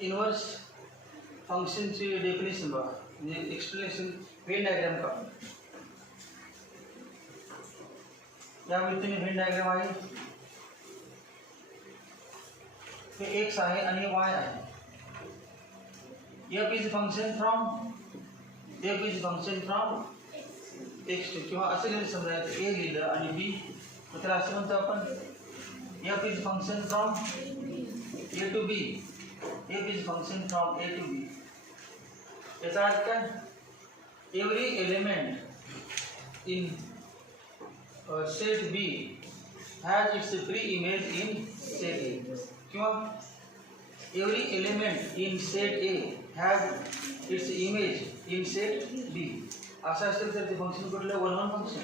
Inverse फंक्शनची definition बघा, म्हणजे एक्सप्लेनेशन व्हेन डायग्राम का. या व्यक्तीने व्हेन डायग्राम आहे, हे एक्स आहे आणि हे वाय आहे. F is function from x to, किंवा असं लिहिलं समजायचं ए लिहिलं आणि बी, तर असं म्हणतो आपण F is function from A to B. F is function from A to B. याचा अर्थ काय, every element in set B has its pre image in set A, किंवा every element in set A has its image in set B. असं असेल तर ते function कुठलं, one one function.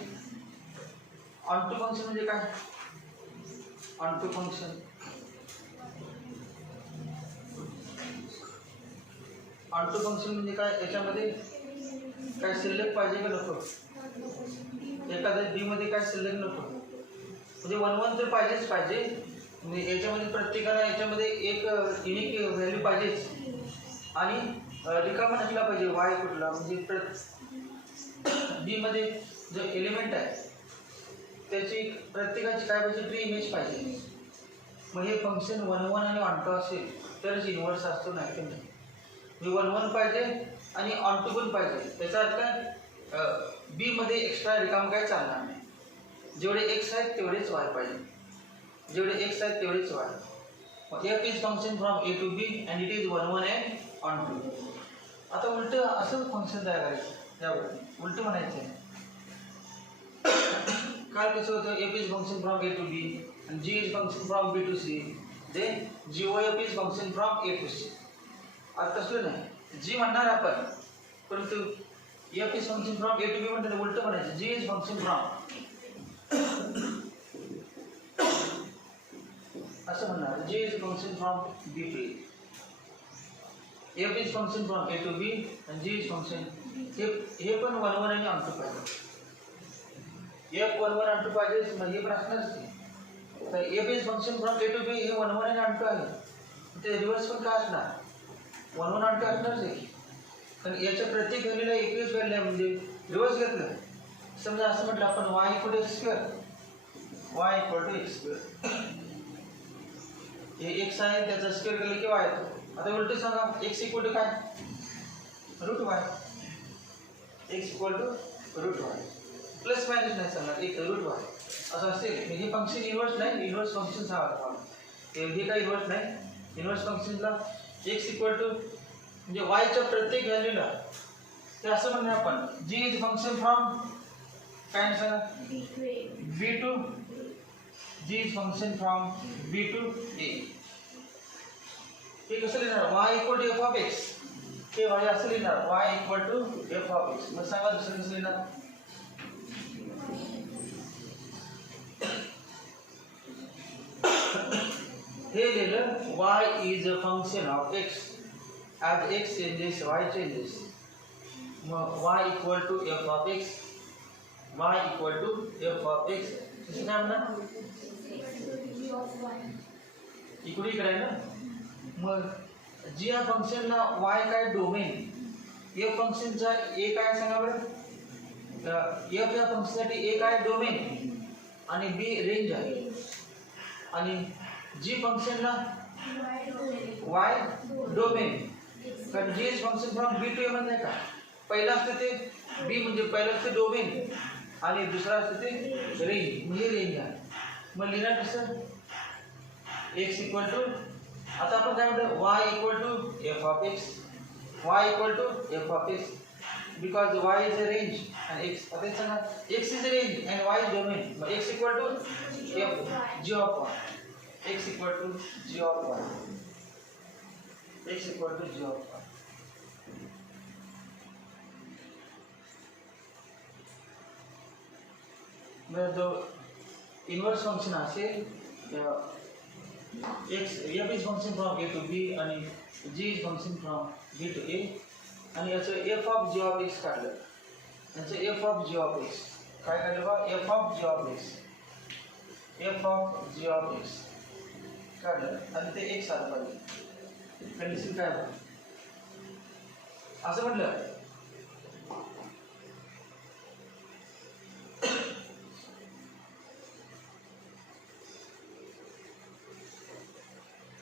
Onto function म्हणजे काय, ऑन टू फंक्शन म्हणजे काय, याच्यामध्ये काय शिल्लक पाहिजे का नको, एखाद्या बी मध्ये काय शिल्लक नको, म्हणजे वन वन तर पाहिजेच पाहिजे. म्हणजे याच्यामध्ये प्रत्येकाला याच्यामध्ये एक युनिक व्हॅल्यू पाहिजेच, आणि रिकामा नसला पाहिजे वाय कुठला, म्हणजे बी मध्ये जो एलिमेंट आहे त्याची प्रत्येकाची काय पाहिजे, प्री इमेज पाहिजे. मग हे फंक्शन वन वन आणि ऑन टू असेल तरच इन्व्हर्स असतो, नाही तर नाही. वन वन पाहिजे आणि ऑन टू पण पाहिजे. त्याचा अर्थ काय, बी मध्ये एक्स्ट्रा रिकाम काय चालणार नाही. जेवढे एक्स आहेत तेवढेच वाय पाहिजे, जेवढे एक्स आहेत तेवढेच y. F is function from A to b and it is one one and onto. आता उलट असं फंक्शन तयार करायचं, त्यावर उलट म्हणायचं आहे. काय कसं होतं, F is function from A to बी आणि जी is function from B to C, then G O F is function from A to C. आता तसं नाही, जी म्हणणार आपण, परंतु F is function from A to B म्हणतात उलट म्हणायचं, जी इज फंक्शन फ्रॉम असं म्हणणार, G is function from B to A. F is function from A to बी आणि जी इज फंक्शन, हे पण वन वन आणि ऑन टू पाहिजे. F one one onto पाहिजे, मग हे पण असणारच नाही. तर F is function from A to B हे वन वन आणि ऑन टू आहे, ते रिव्हर्स पण काय असणार, वन वन ऑन टू असणारच आहे. कारण याच्या प्रत्येक व्हॅल्यूला एकच व्हॅल्यू आहे, म्हणजे रिव्हर्स घेतलं. समजा असं म्हटलं आपण y equal to x square, y equal to x square, हे एक्स आहे त्याचा स्क्वेअर केलं की वाय येतो. आता उलट सांगा, एक्स इक्वल टू काय, root y. X equal to root y, plus minus नाही सांगणार, एक रूट वाय असं असेल. हे फंक्शन इन्व्हर्स नाही, इन्व्हर्स फंक्शन सांगा. हे काय इन्व्हर्स नाही, इन्व्हर्स फंक्शनला एक्स इक्वल टू म्हणजे वायच्या प्रत्येक व्हॅल्यूला ते असं म्हणणार आपण, जी इज फंक्शन फ्रॉम काय सांगा, b to, g is function from B to a. हे कसं लिहिणार, y equal to f of x, हे वाय असं लिहिणार, y equal to f of x. मग सांगा दुसरं कसं लिहिणार, हे लिहिलं y is a function of x, as x changes y changes. मग y equal to f of x, y equal to f of x. कसं काय म्हणणार, इकडे इकडे आहे ना. मग जी या फंक्शनला वाय काय डोमेन, एफ फंक्शनचा ए काय सांगा बरं, एफ या फंक्शनसाठी ए काय डोमेन आणि बी रेंज आहे, आणि जी फंक्शनला वाय डोमेन. कारण g is function from B to a म्हणजे का, पहिलं असतं ते बी म्हणजे पहिलं असतं डोमेन आणि दुसरं असतं ते रेंज, म्हणजे रेंज आहे. मग लिहिणार कसं, एक्स इक्वल टू, आता आपण काय म्हणतो, y equal to f of x, y equal to f of x, because y is a range आणि एक्स. आता सांगा, x is a range and y is domain. मग x equal to f g of y, x equal to g of y, x equal to g of y. जो inverse function असेल, x f is function from A to बी आणि जी is function from B to a, आणि याचं f of g of x काढलं, याचं f of g of x काय काढलं बा, f of g of x, f of g of x काढलं आणि ते एक्स आलं पाहिजे. कंडिशन काय आहे असं म्हटलं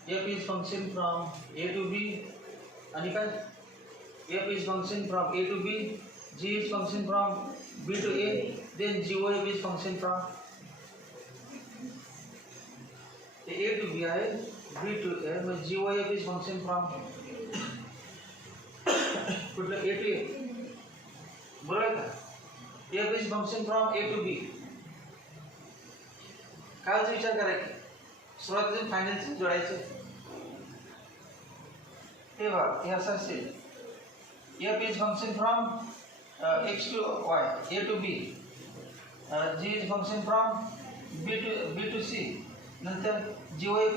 f is function from a to b आणि काय f is function from a to b, g is function from b to a, then gof is function from a to b आहे b to a, मग gof is function from कुठलं a to a बरोबर आहे का f is function from a to b कायच विचार करायचा सुरुवातीला फायनल जोडायचं हे बघा हे असं असेल f is function from x to y, a to b, g is function from b to c, नंतर gof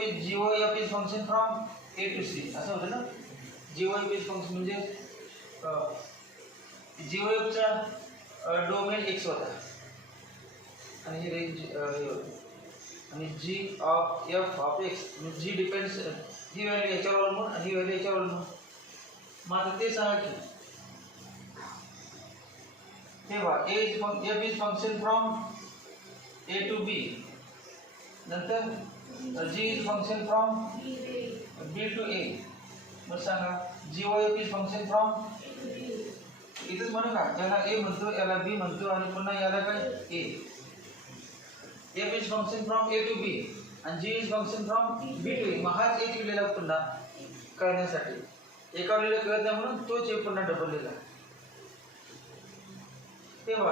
is function from a to c असं होतं ना gof is function म्हणजे gof चा डोमेन x होता आणि हे रेंज आणि g of f of x म्हणजे g डिपेंड्स ही व्हॅल्यू याच्यावर अवलंबून आणि ही व्हॅल्यू याच्यावर अवलंबून मग आता ते सांगा की हे बघा f is function from a to b, नंतर g is function from b to a, मग सांगा gof is function from इथंच म्हणू का याला a म्हणतो याला b म्हणतो आणि पुन्हा याला काय a f is function from a to b आणि g is function from b to a, मग हाच एक लिहिलेला पुन्हा कळण्यासाठी एका लिहिलेला कळत नाही म्हणून तोच एक पुन्हा डबल लिहिला तेव्हा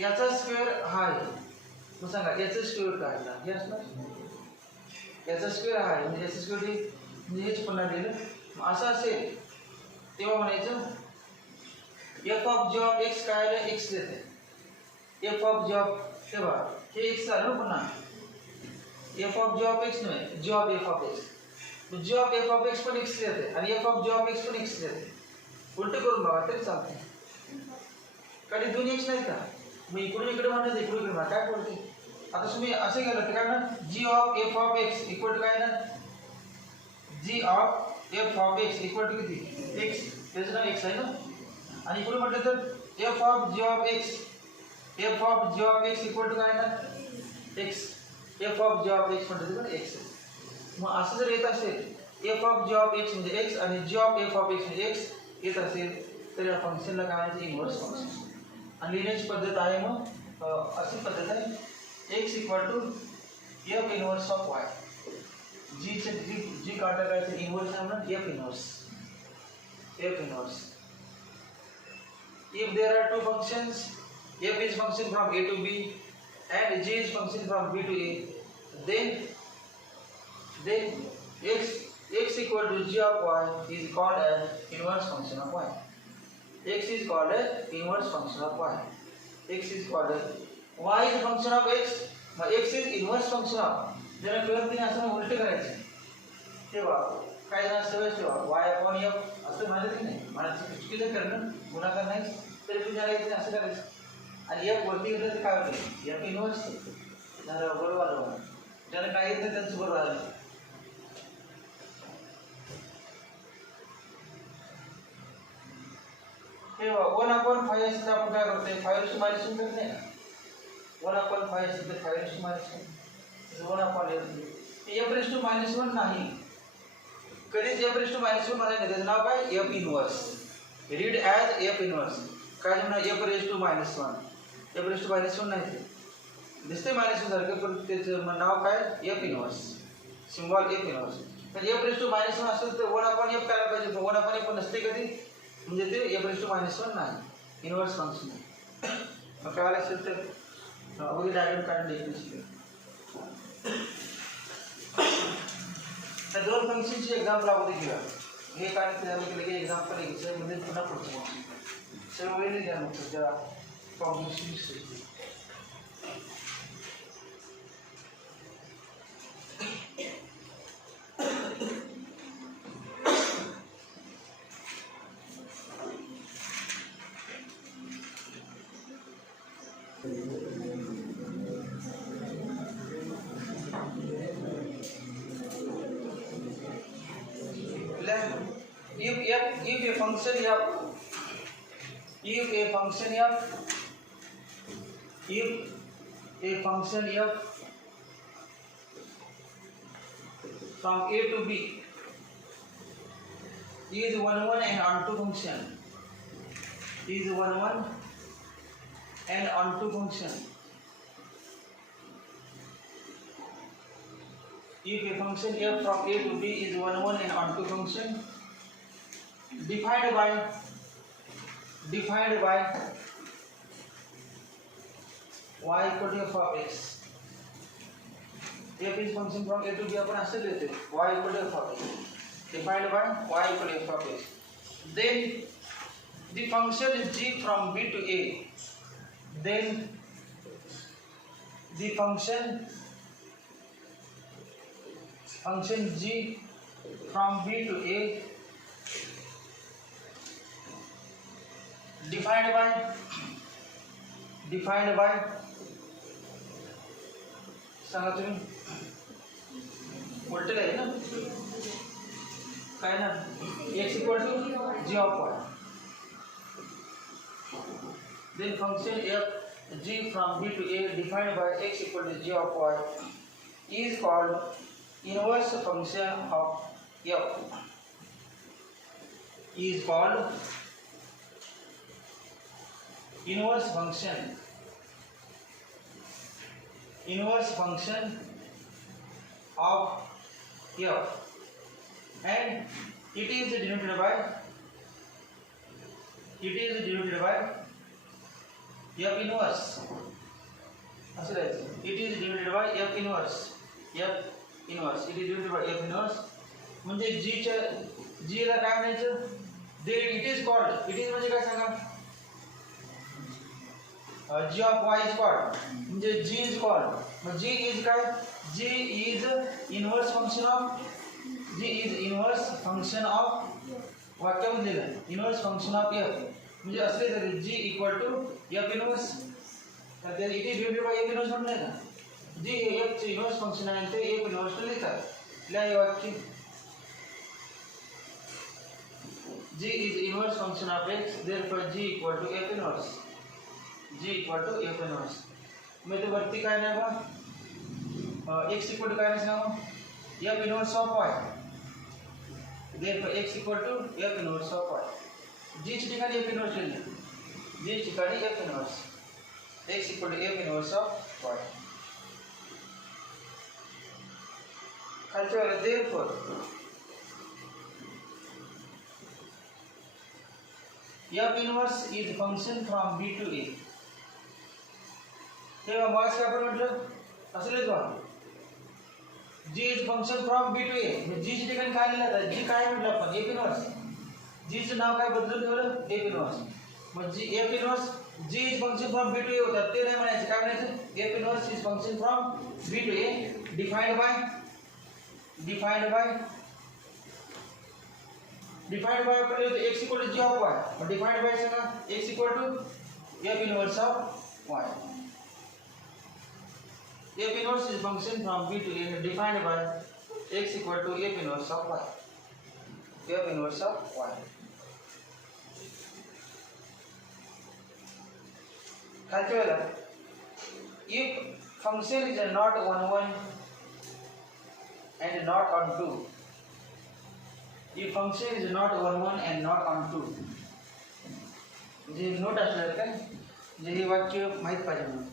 याचा स्क्वेअर हा आहे मग सांगा याचा स्क्वेअर काय हे असणार याचा स्क्वेअर हा आहे म्हणजे याचा स्क्वेअर म्हणजे हेच पुन्हा लिहिलं मग असं असेल तेव्हा म्हणायचं f of g of x काय आहे x देते f ऑफ g ऑफ तेव्हा हे x झालं पुन्हा f of g of x नाही g of f of x g of f of x पण x देते आणि f of g of x पण x देते उलट करून बघा तरी चालते कारण दोन्ही x नाही का मग इकडून इकडे म्हणायचं इकडून इकडे म्हणा काय बोलते आता तुम्ही असे गेलं तर काय ना g of f of x equal to काय ना g of f of x equal to किती x त्याचं नाव x आहे ना आणि इकडे म्हटलं तर f of g of x f of g of x equal to काय ना x f of g of x म्हटलं तर x मग असं जर येत असेल f of g of x म्हणजे x आणि g of f of x म्हणजे x येत असेल तर या फंक्शनला काय म्हणायचं इन्व्हर्स फंक्शन आणि लिहिण्याची पद्धत आहे मग अशी पद्धत आहे x equal to f inverse of y g काढलं काय तर इन्व्हर्स आहे म्हणून f inverse if there are two functions f is function from a to b and g is function from b to a then x equal to g of y is called as inverse function of y. X is called as inverse function of y. X is called as y is function of x. मग x is inverse function of जरा कळत असं उलट करायचं तेव्हा काय नसतं तेव्हा y upon f असं म्हणायचं नाही म्हणायचं चुकीचं करणं गुणाकार नाही तरी पण जरा इथे असं करायचं आणि f वरती गेलं तर काय होतं f इन्व्हर्स जरा बरोबर आलं ज्याला काय येतं त्यांचं बरोबर आलं तेव्हा 1/5 असेल आपण काय करतोय 5 मायनस करत नाही ना 1/5 असेल तर 5 मायनस 1/1 नाही कधीच f -1 म्हणायचं त्याचं नाव काय f inverse read as f inverse काय म्हणा f -1 नाही ते दिसते -1 सारखं पण त्याचं नाव काय f inverse symbol f inverse तर f -1 असेल तर 1/f करायला पाहिजे पण 1/f नसते कधी म्हणजे ते f -1 नाही इन्व्हर्स फंक्शन मग कळालं असेल तर वगैरे डायग्राम काढून द्यायची त्या दोन फंक्शनची एक्झाम्पल आपण घेऊया हे काय केलं की एक्झाम्पल घ्यायचं म्हणजे पुन्हा पुढचं फंक्शन सर्व वेळेला घ्या मग त्या formulation function f from A to B is 1 and onto function, if a function f from A to B is 1 and onto function defined by y equal to f of x, f is function from A to B अपन ऐसे लेते हैं y equal to f of x defined by y equal to f of x, then the function is g from B to A, then the function g from B to A defined by सांगा तुम्ही उलट आहे ना काय ना x equal to g of y, then function f g from B to A defined by x equal to g of y is called inverse function of f, is called inverse function of f, and it is denoted by f inverse, असं राहायचं, it is denoted by f inverse, it is denoted by f inverse म्हणजे g ला काय म्हणायचं, then it is म्हणजे काय सांगा, g of y is called म्हणजे g is called, मग g is काय, g is inverse function of वाक्यामध्ये दिलं inverse function of f म्हणजे असले तरी g equal to f inverse, तर it is divided by f inverse म्हटलं ना, g हे f चे inverse function आहे ते f inverse लिहितात, लिहा हे वाक्य, g is inverse function of x, therefore g equal to f inverse, मैं तो वरती काय नाही बा x equal to काय नाही सांगा f inverse of y, therefore x equal to f inverse of y, g ची ठिकाणी f inverse लिहिलं, x equal to f inverse of y, खालच्या वेळेला therefore f inverse is function from B to A, तेव्हा marks काय आपण म्हटलं असं लिहितो g is function from B to A, म्हणजे g ची ठिकाणी काय लिहिलं आहे, g काय म्हटलं आपण f inverse, g चं नाव काय बदलून ठेवलं f inverse, मग g f inverse g is function from B to A होतं, ते नाही म्हणायचं, काय म्हणायचं f inverse is function from B to A defined by आपण लिहितो x equal to g of y, मग defined by सांगा x equal to f inverse of y, f inverse is function from B to A defined by x equal to f inverse of y, खालच्या वेळेला if function is not 1 and not onto, if function is not 1 and not onto, जे note असणार काय, जे हे वाक्य माहित पाहिजे म्हणून,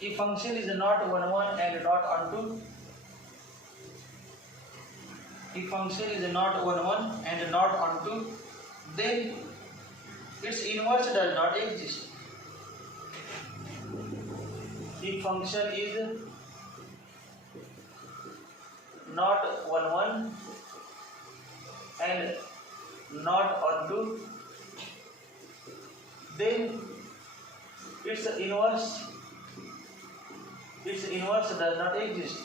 if function is not 1 and not onto, then its inverse does not exist. If function is not 1 and not onto, then its inverse does not exist.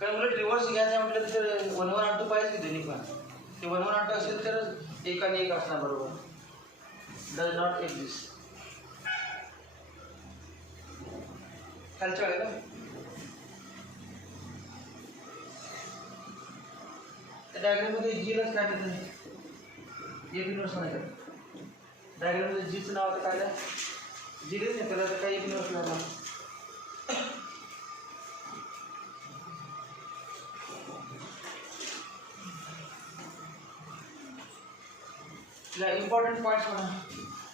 काय उलट रिव्हर्स घ्यायचं म्हटलं तर 1 1 onto पाहिजे की दोन्ही पण, ते 1 1 onto असेल तर एक आणि एक असणार बरोबर, does not exist, खालच्या वेळेला डायग्राम मध्ये जीलाच काय देत नाही एक युनिवर्स नाही का डायग्राम मध्ये जीचं नाव आता काय जी देत नाही त्याला काही एक युनिवर्स लागला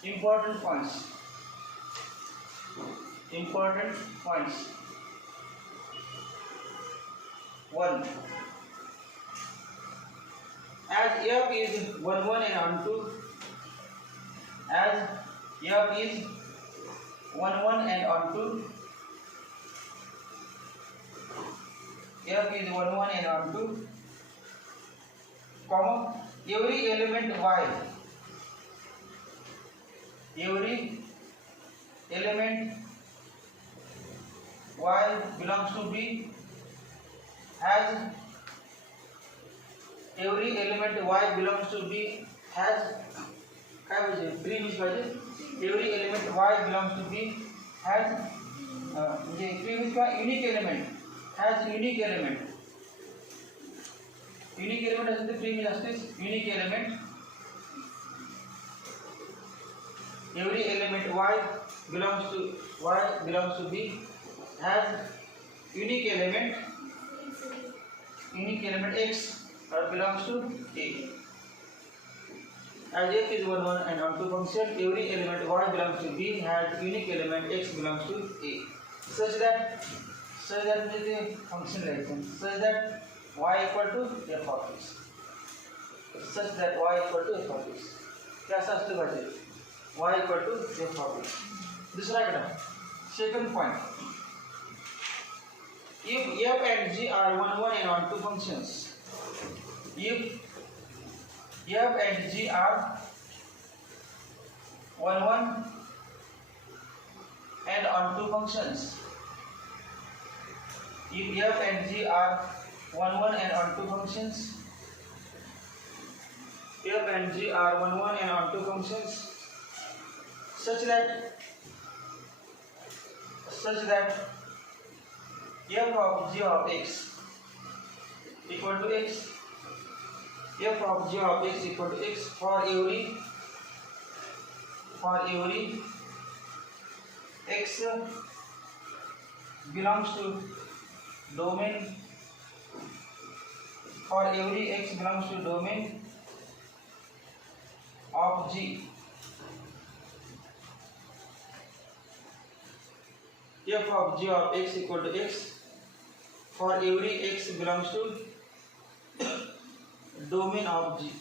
important points important points 1 as f is 1 1 and on 2 as f is 1 1 and on 2 f is 1 1 and on 2 comma every element y every element y belongs to B has every element y belongs to B has काय पाहिजे premise पाहिजे every element y belongs to B has म्हणजे premise किंवा unique element has unique element असेल तर premise असते unique element every element y belongs to B has unique element x belongs to A. As f is 1 1 and on 2 function, every element y belongs to B has unique element x belongs to A. Such that the function writes such that y equal to f of x. Such that y equal to f of x. क्या असलं पाहिजे y equal to f of x. दूसरा Kadam second point. If f and g are 1 1 and on 2 functions, if f and g are 1 1 and on 2 functions, if f and g are 1 1 and on 2 functions, f and g are 1 1 and on 2 functions, such that f of g of x equal to x, f of g of x equal to x for every x belongs to domain, for every x belongs to domain of G, f of g of x equal to x for every x belongs to domain of G.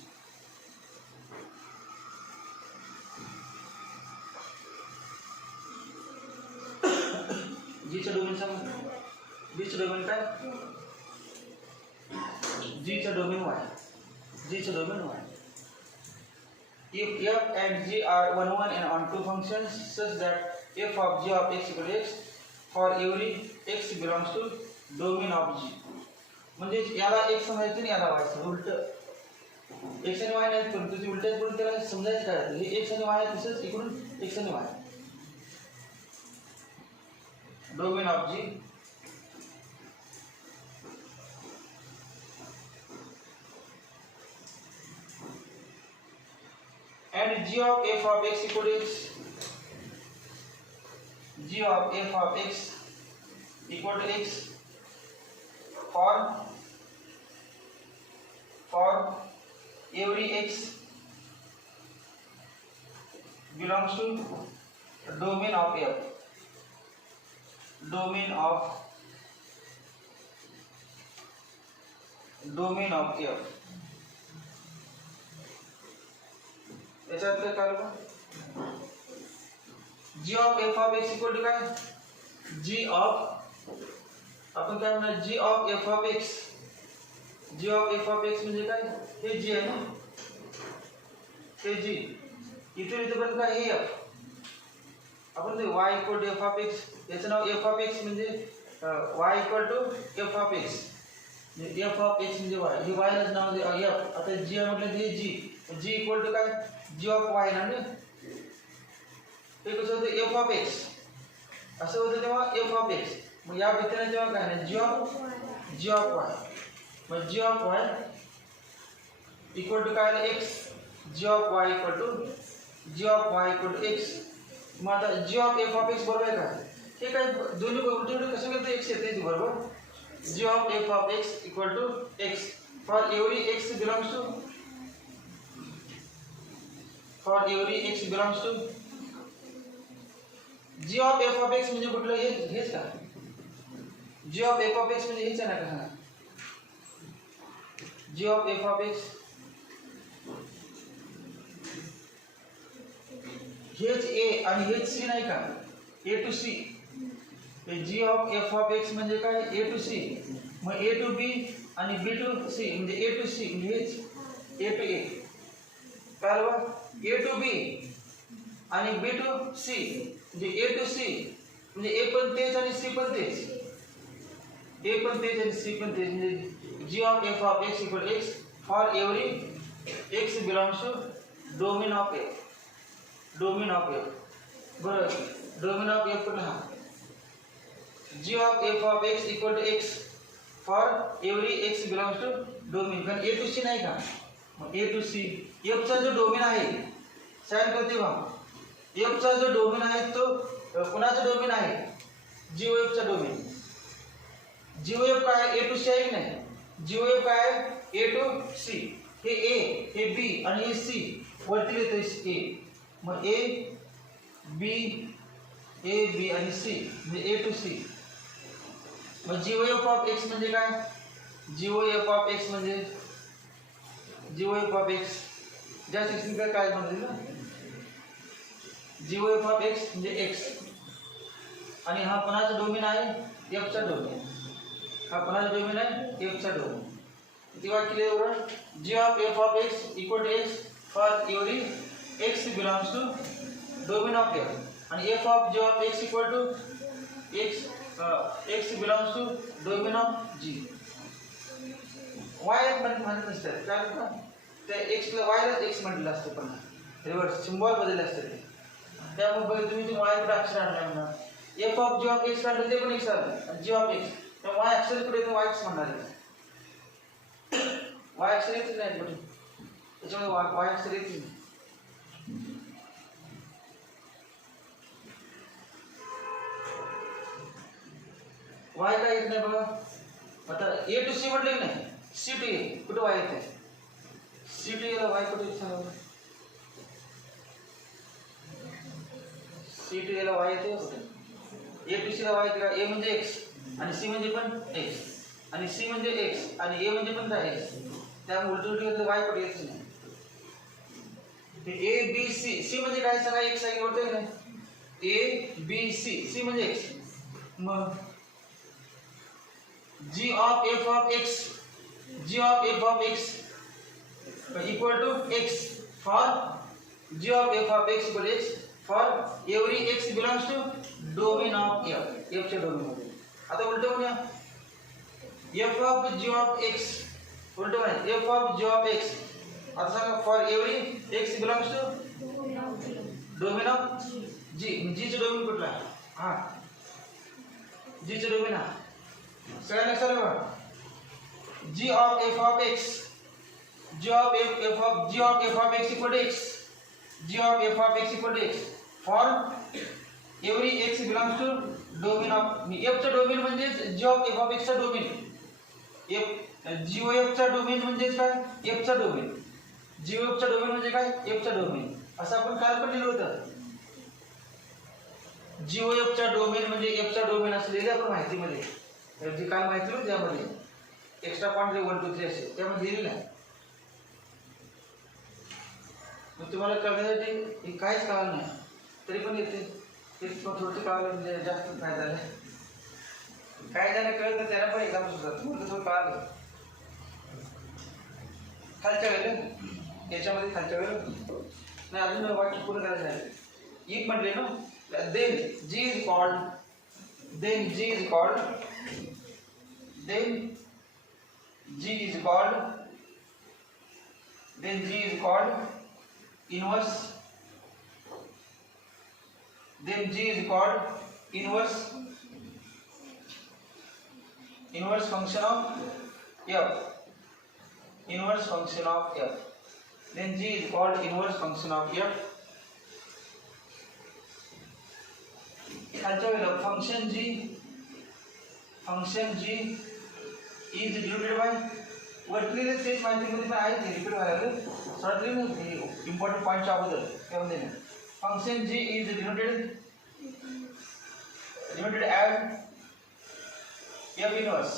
G चा domain सांग. G चा domain काय? G चा domain y. G चा domain y. If f and g are 1 1 and on 2 functions such that f of g of x equal to x for every x belongs to domain of G. म्हणजे याला x समजायचं आणि याला y समजायचं. उलट x आणि y नाही पण तुझी उलट करून त्याला समजायचं काय? हे x आणि y आहे तसंच इकडून x आणि y. Domain of G. And g of f of x equal to x. G of f of x equal to x for every x belongs to domain of f. Domain of f. याच्यात काय काढलं? g of f of x equal to काय? g of आपण काय म्हणणार g of f of x. g of f of x म्हणजे काय? हे g आहे ना? हे g. इथून इथपर्यंत काय हे f. आपण ते y equal to f of x याचं नाव f of x म्हणजे y equal to f of x. f of x म्हणजे y. हे y चं नाव आहे f. आता g म्हटलं हे g. g equal to काय? g of y ना हे कसं होतं f of x असं होतं तेव्हा f of x. मग या व्यतिरिक्त तेव्हा काय नाही g of y. मग g of y equal to काय आलं x g of y equal to x. मग आता g of f of x बरोबर आहे का? हे काय दोन्ही उलटे कसं करतो x येते बरोबर. g of f of x equal to x for every x belongs to g of f of x म्हणजे कुठलं हेच का? g of f of x म्हणजे हेच आहे ना का सांगा. g of f of x हेच a आणि हेच c नाही का? a to c. g of f of x म्हणजे काय? a to c. मग a टू b आणि b टू c म्हणजे a टू c म्हणजे हेच a टू a. कळलं? a टू b आणि b टू c म्हणजे a टू c म्हणजे a पण तेच आणि c पण तेच. a पण तेच आणि c पण तेच म्हणजे g of f of x equal x for every x belongs to domain of f. Domain of f बरोबर. डोमेन ऑफ f कुठला हा? g of f of x equal to x for every x belongs to domain. कारण a to c नाही का? मग a to c f चा जो domain आहे साइन करते बा. f चा जो डोमेन आहे तो कोणाचा डोमेन आहे? GOF चा डोमेन. GOF काय a टू c आहे की नाही? GOF काय a टू c. हे a हे b आणि हे c वरती येतो a. मग a b आणि c म्हणजे a टू c. मग GOF ऑफ x म्हणजे काय? GOF ऑफ x म्हणजे GOF ऑफ x ज्या सिस्टम काय म्हणते ना GOF ऑफ x म्हणजे x. आणि हा कोणाचा डोमेन आहे? f चा डोमेन. हा कोणाचा डोमेन आहे? f चा डोमेन. किती वाक्य clear? g of f of x equal to x for every x belongs to domain of f आणि f of g of x equal to x belongs to domain of g. y म्हणत नसतात कारण त्या x ला y ला x म्हटलं असतं पण रिव्हर्स सिम्बॉल बदलले असते. त्यामुळे बघा तुम्ही y कडे अक्षर आणलं म्हणा f of g of x काढलं ते पण x आलं आणि g ऑफ x तर y अक्षर कडे तर y म्हणणार आहे. y अक्षर येत नाही पण त्याच्यामुळे y अक्षर येत नाही. y काय येत नाही बघा. आता a टू c म्हटलं की नाही c टू a कुठे y येते? c टू a ला y कुठे येते? c टू a ला y येते कुठे? a टू c ला y येते का? a म्हणजे x आणि c म्हणजे पण x आणि c म्हणजे x आणि a म्हणजे पण काय x. त्यामुळे उलट उलट y कुठे येत नाही. a b c c म्हणजे काय सगळा x आहे होतोय ना. a b c c म्हणजे x. मग g of f of x equal to x for g of f of x equal to x for every x belongs to domain of f च्या domain मध्ये. आता उलट म्हणूया f of g of x उलट म्हणूया f of g of x. आता सांगा for every x belongs to domain of g. g चे डोमेन कुठला आहे? हा g चे डोमेन हा सगळ्यांना लक्षात ठेवा. g of f of x g of f of x equal to x. g of f of x equal to x for every x belongs to domain of f चा domain म्हणजे g of f of x चा domain. f g of f चा domain म्हणजे काय? f चा domain. g of f चा domain म्हणजे काय? f चा डोमेन. असं आपण काल पण लिहिलं होतं. g of f चा डोमेन म्हणजे f चा डोमेन असलेल्या आपण माहितीमध्ये जी काल माहिती होती त्यामध्ये एक्स्ट्रा पॉइंट 1 2 3 असे त्यामध्ये दिलेलं आहे. मग तुम्हाला कळण्यासाठी हे काहीच कळलं नाही तरी पण येते ते थोडंसं कळलं म्हणजे जास्त फायदा झाला. काय ज्याला कळत नाही त्याला पण एक्झाम सुद्धा तुम्हाला थोडं कळलं. खालच्या वेळेला याच्यामध्ये खालच्या वेळेला नाही अजून वाक्य पूर्ण करायचं आहे. एक म्हटले ना then g is called inverse. Then g is called inverse function of f. inverse function of f. Then g is called inverse function of f. खालच्या वेळेला function g is denoted by वरती तेच माहितीमध्ये पण आहे ते रिपीट व्हायला लागलं सॉरी इम्पॉर्टंट पॉईंटच्या अगोदर काय म्हणते ना function g is denoted as f inverse.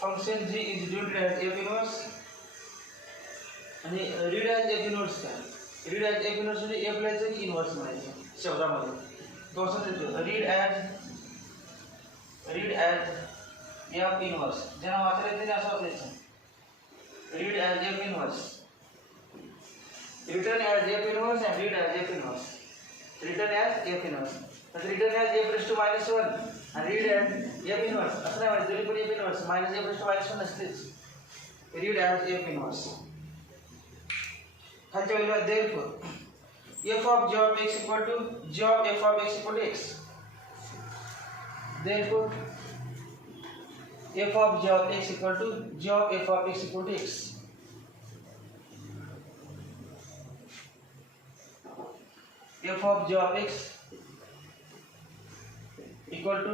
Function g is denoted as f inverse आणि read as f inverse काय read as f inverse म्हणजे f लिहायचं की इनव्हर्स म्हणायचं शब्दामध्ये तो असं देतो read as f inverse ज्यांना वाचायला येते असं वाचायचं read as f inverse, written as f inverse and read as f inverse, written as f inverse, written as f raised to minus 1 and read as f inverse. असं नाही म्हणायचं तरी पण f inverse minus f raised to minus 1 नसतेच read as f inverse. खालच्या वेळेला therefore f of g of x equal to g of f of x equal to x. Therefore f of g of x equal to g of f of x equal to x. F of g of x equal to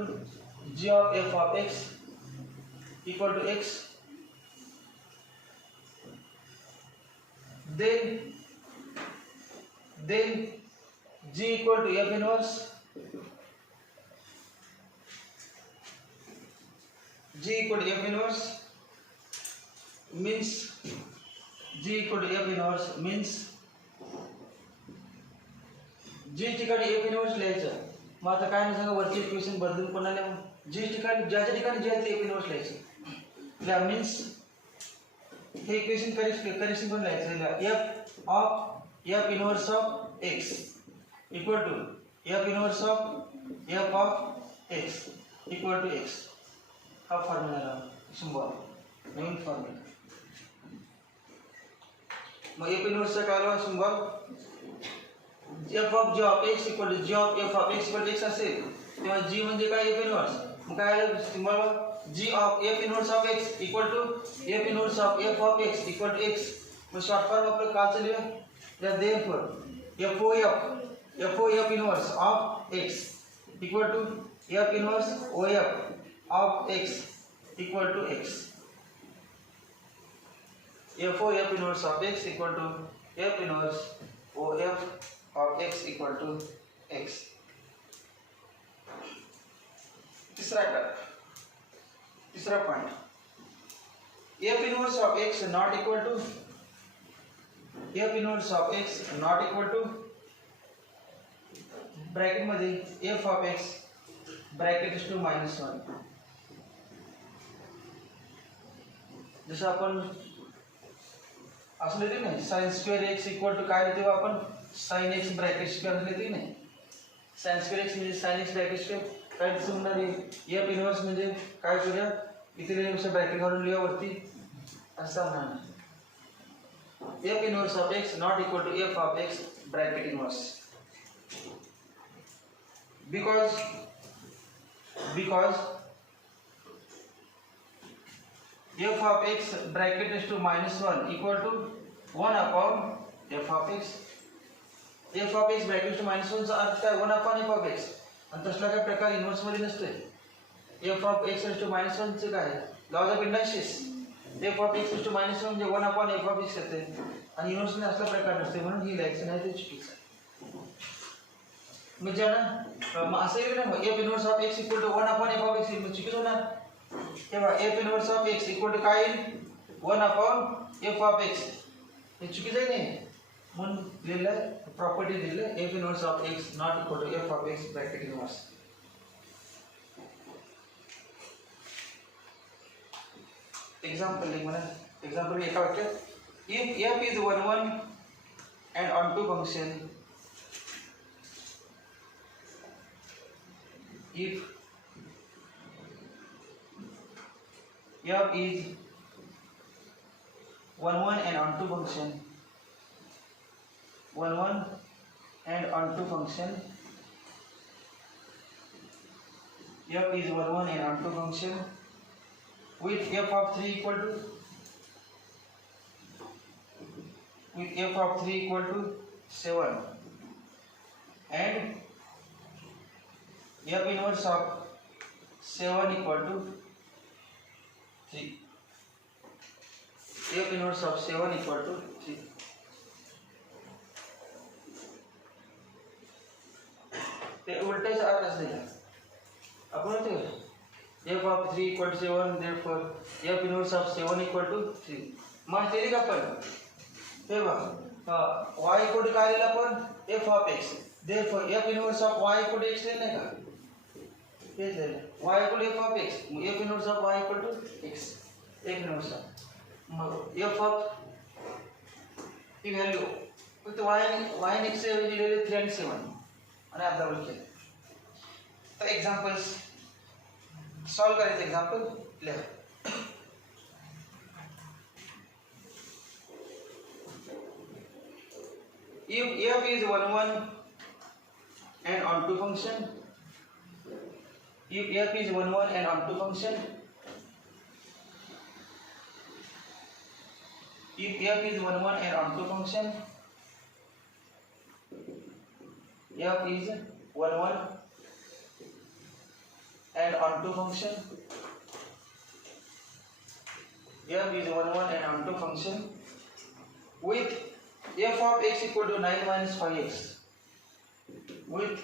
g of f of x equal to x. Then g equal to f inverse. G equal to f inverse means g equal to f inverse means g ठिकाणी f inverse लिहायचं. मग आता काय नाही सांगा वरची equation बदलून पुन्हा लिहा g ठिकाणी ज्याच्या ठिकाणी जे आहे ते f inverse लिहायचं. that means हे इक्वेशन करेक्शन पण लिहायचं f of f inverse of x equal to f inverse of f of x equal to x. हा फॉर्म्युला सिंबल नवीन फॉर्म्युला मग f इनवर्स चा काय आला symbol f of g of x equal to g of f of x equal to x असेल तेव्हा g म्हणजे काय f inverse मग काय आलं symbol g of f inverse of x equal to f inverse of f of x equal to x. मग short form आपलं काय चालू आहे त्या therefore f inverse of x equal to f inverse of of x equal to x. f inverse of x equal to f inverse of x equal to x. तीसरा point f inverse of x not equal to bracket मध्ये f of x bracket is to minus 1. जसं आपण असं लिहिलं नाही sin square x equal to काय लिहितो आपण sin x ब्रॅकेट स्क्वेअर लिहितो नाही sin square x म्हणजे sin x ब्रॅकेट स्क्वेअर काय समजणार आहे f इनव्हर्स म्हणजे काय करूया इथे लिहिलं ब्रॅकेट घालून लिहा वरती असं म्हणणार f inverse of x not equal to f of x bracket inverse because f of x bracket is to minus 1 equal to 1 upon f of x. f of x bracket to minus 1 चा अर्थ काय 1 upon f of x आणि तसला काय प्रकार inverse मध्ये नसतोय. f of x is to minus 1 चे काय laws of inductions f of x is to minus 1 म्हणजे 1 upon f of x येते आणि इनव्हर्स मध्ये असला प्रकार नसते म्हणून ही लिहायचं नाही ते चुकीचं आहे. म्हणजे ना असं येईल ना f inverse of x equal to 1 upon f of x म्हणजे चुकीचं होणार तेव्हा f inverse of x equal to काय 1 upon f of x हे चुकीचं आहे नाही म्हणून लिहिलं प्रॉपर्टी दिलं f inverse of x not equal to f of x bracket inverse. example लिख म्हणा example एका वाक्यात if f is 1 1 and onto function if f is 1 1 and onto function 1 1 and onto function f is 1 1 and onto function with f of 3 equal to with f of 3 equal to 7 and f inverse of 7 equal to 3. f inverse of 7 equal to 3. ते उलटे सारखं असते आपण म्हणतो f of 3 equal to 7 therefore f inverse of 7 equal to 3. मग ते का पण हे बघा y equal to काय दिला पण f of x therefore f inverse of y equal to x लिहिले नाही का हे लिहिले y equal to f of x मग f inverse of y equal to x f inverse मग f of ही व्हॅल्यू फक्त y आणि x चे दिलेले 3 आणि 7 आणि आता केलं तर एक्झाम्पल्स सॉल्व करायचं एक्झाम्पल लिहा if f is 1 1 and onto function if f is 1 1 and onto function if f is 1 1 and onto function f is 1 1 and onto function f is 1 1 and onto function with f of x equal to 9 minus 5x with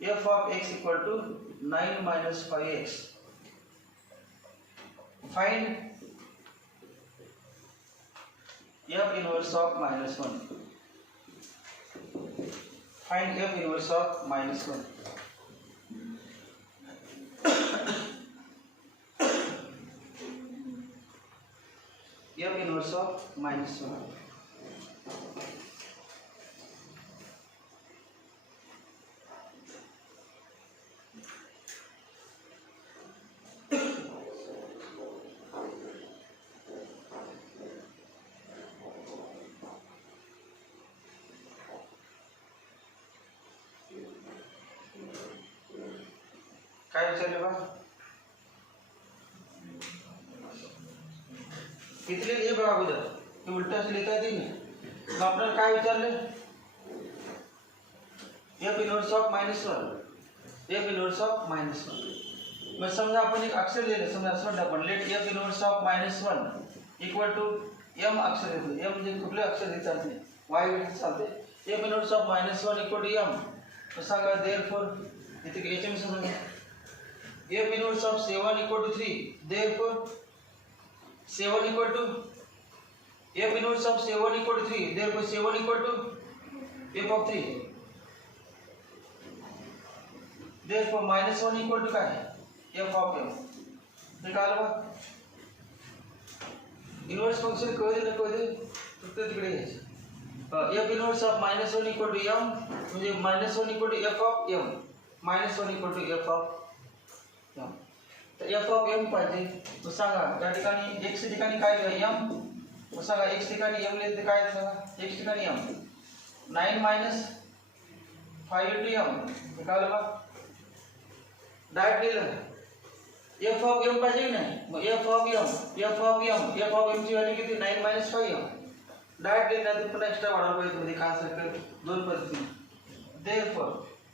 f of x equal to 9 minus 5x find f inverse of minus 1 find f inverse of minus 1 f inverse of minus 1 काय विचारले बा इथले हे बघा अगोदर हे उलट लिहिता येते मग आपल्याला काय विचारले f inverse of -1 f inverse of -1 मग समजा आपण एक अक्षर लिहिलं समजा असं म्हणलं आपण let f inverse of -1 equal to m अक्षर येतो m म्हणजे कुठले अक्षर हे चालते y वेळ चालते f inverse of -1 equal to m तर सांगा देअरफॉर इथे याच्या मी समजा f inverse of 7 equal to 3 therefore 7 equal to f inverse of 7 equal to 3 therefore 7 equal to f of 3 therefore -1 equal to काय f of m हे कळलं बा inverse function कधी फक्त तिकडे घ्यायचं f inverse of -1 equal to m म्हणजे -1 equal to f of m -1 equal to f of तर f of m पाहिजे तो सांगा त्या ठिकाणी x ठिकाणी काय लिहा m तो सांगा x ठिकाणी m लिहिते काय सांगा x ठिकाणी m 9 minus 5 into m हे कळलं बा डायरेक्ट लिहिलं f of m पाहिजे नाही मग f of m ची व्हॅल्यू किती 9 minus 5m डायरेक्ट लिहिलं पुन्हा एक्स्ट्रा वाढवलं पाहिजे मध्ये काय असेल दोन पद्धती therefore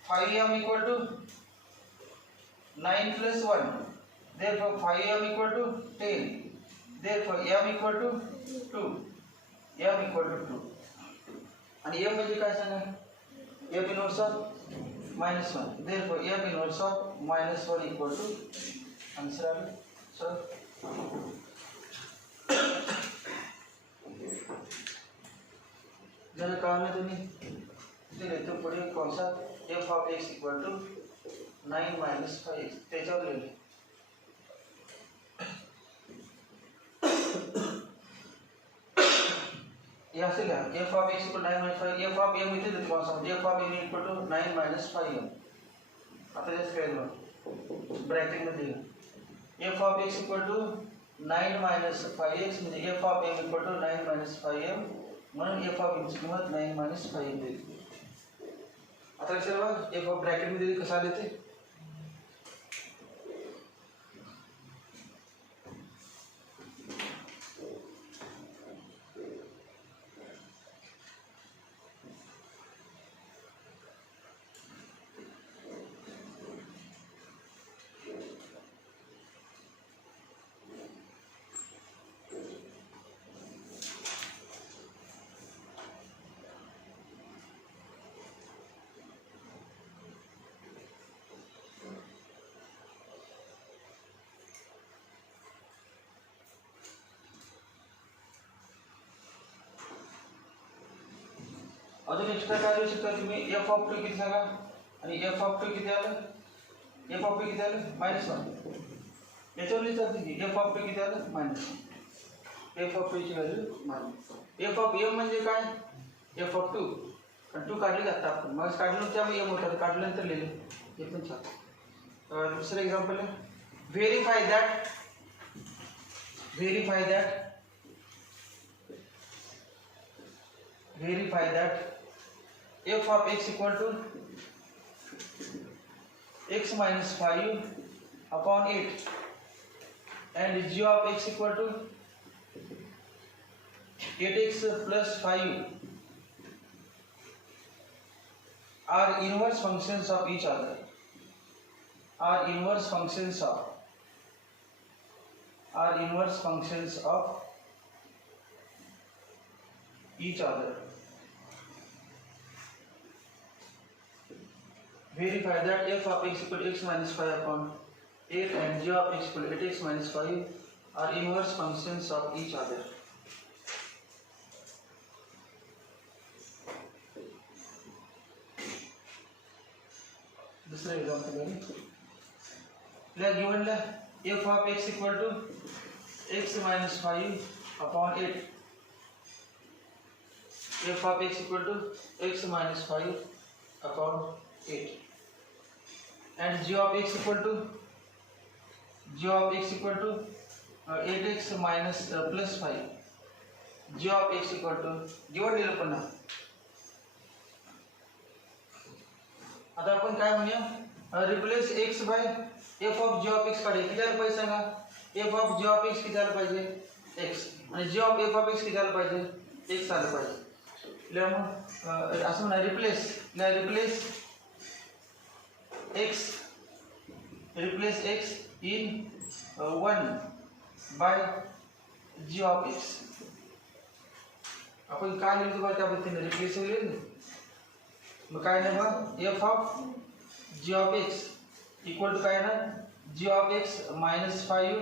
5m equal to 9 plus 1 therefore 5m equal to 10 therefore m equal to 2 m equal to 2 आणि m म्हणजे काय सांगा f inverse of -1 therefore f inverse of -1 equal to answer आले सर जर कळलं तुम्ही ते लिहितो पुढे कौंसा f of x equal to 9 minus 5 त्याच्यावर लिहिले हे असे लिहा f of x equal to 9 minus 5 f of m इथे देतो कौंसा f of m equal to 9 minus 5m आता हे स्क्वेअर वर ब्रॅकेट मध्ये f of x equal to 9 minus 5x म्हणजे f of m equal to 9 minus 5m म्हणून f of m ची किंमत 9 minus 5m देते आता सर्व f of ब्रॅकेट मध्ये कसा देते अजून एक्स्ट्रा काय देऊ शकता तुम्ही एफ ऑफ टू किती सांगा आणि एफ ऑफ टू किती आलं एफ ऑफ टू किती आलं -1 याच्यावर विचारते की एफ ऑफ टू किती आलं -1 एफ ऑफ टू ची व्हॅल्यू -1 एफ ऑफ एम म्हणजे काय एफ ऑफ टू आणि टू काढली जातात आपण मग काढलं त्यामुळे एम होतं काढल्यानंतर लिहिलं हे पण छान दुसरं एक्झाम्पल आहे verify that f of x equal to x minus 5 upon 8 and g of x equal to 8x plus 5 are inverse functions of each other are inverse functions of each other. Verify that f of x equal to x minus 5 upon 8 and g of x equal to 8x minus 5 are inverse functions of each other. दूसरा example है ले given ले f of x equal to x minus 5 upon 8 f of x equal to x minus 5 upon 8 and g of x equal to 8x minus plus 5 g of x equal to given दिलं पण आता आपण काय म्हणूया replace x by f of g of x काढे किती आलं पाहिजे सांगा f of g of x किती आलं पाहिजे x आणि g of f of x किती आलं पाहिजे x आलं पाहिजे ले मग असं म्हणा replace x in 1 by g of x आपण काय लिहितो बघा त्या पद्धतीने रिप्लेस होईल मग काय ना मग f of g of x equal to काय ना g of x minus 5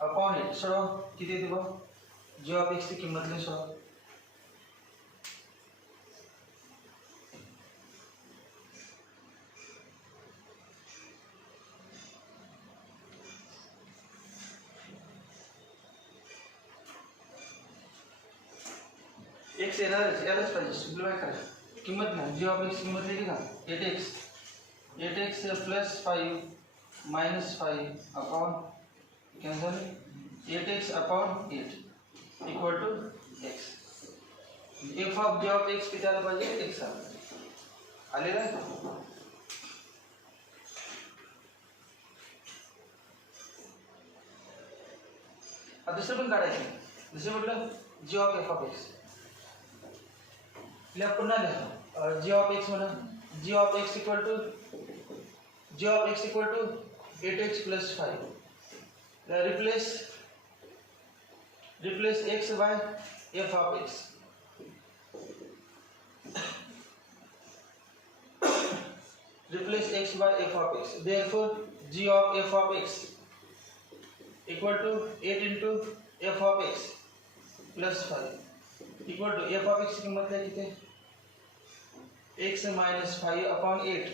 upon 8 सोडव किती येते बघ g of x ची किंमत लिहि सोडव x यालाच पाहिजे सिम्प्लिफाय करा किंमत ना g of x किंमत लिहिली का 8x plus 5 minus 5 upon cancel 8x upon 8 equal to x f of g of x किती आलं पाहिजे x आलेला आता दुसरं पण काढायचं दुसरं म्हटलं g of f of x ले पुन्हा लिहा g of x म्हणा g of x equal to 8x plus 5 replace x by f of x replace x by f of x therefore g of f of x equal to 8 into f of x plus 5 equal to f of x की कीमत है कितने x minus 5 upon 8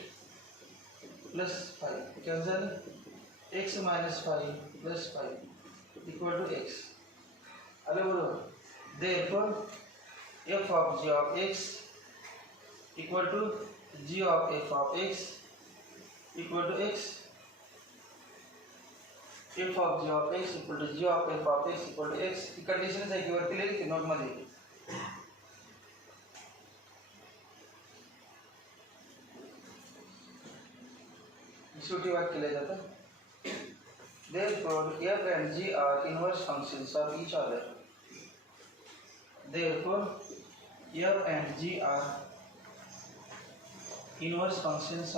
plus 5 cancel x minus 5 plus 5 equal to x अरे बोलो therefore f of g of x equal to g of f of x equal to x f of g of x equal to g of f of x equal to x he condition आहे की वरती लिहिली की note मध्ये सूटी वाक्य केले जातं therefore f and g are inverse functions of each other therefore f and g are inverse functions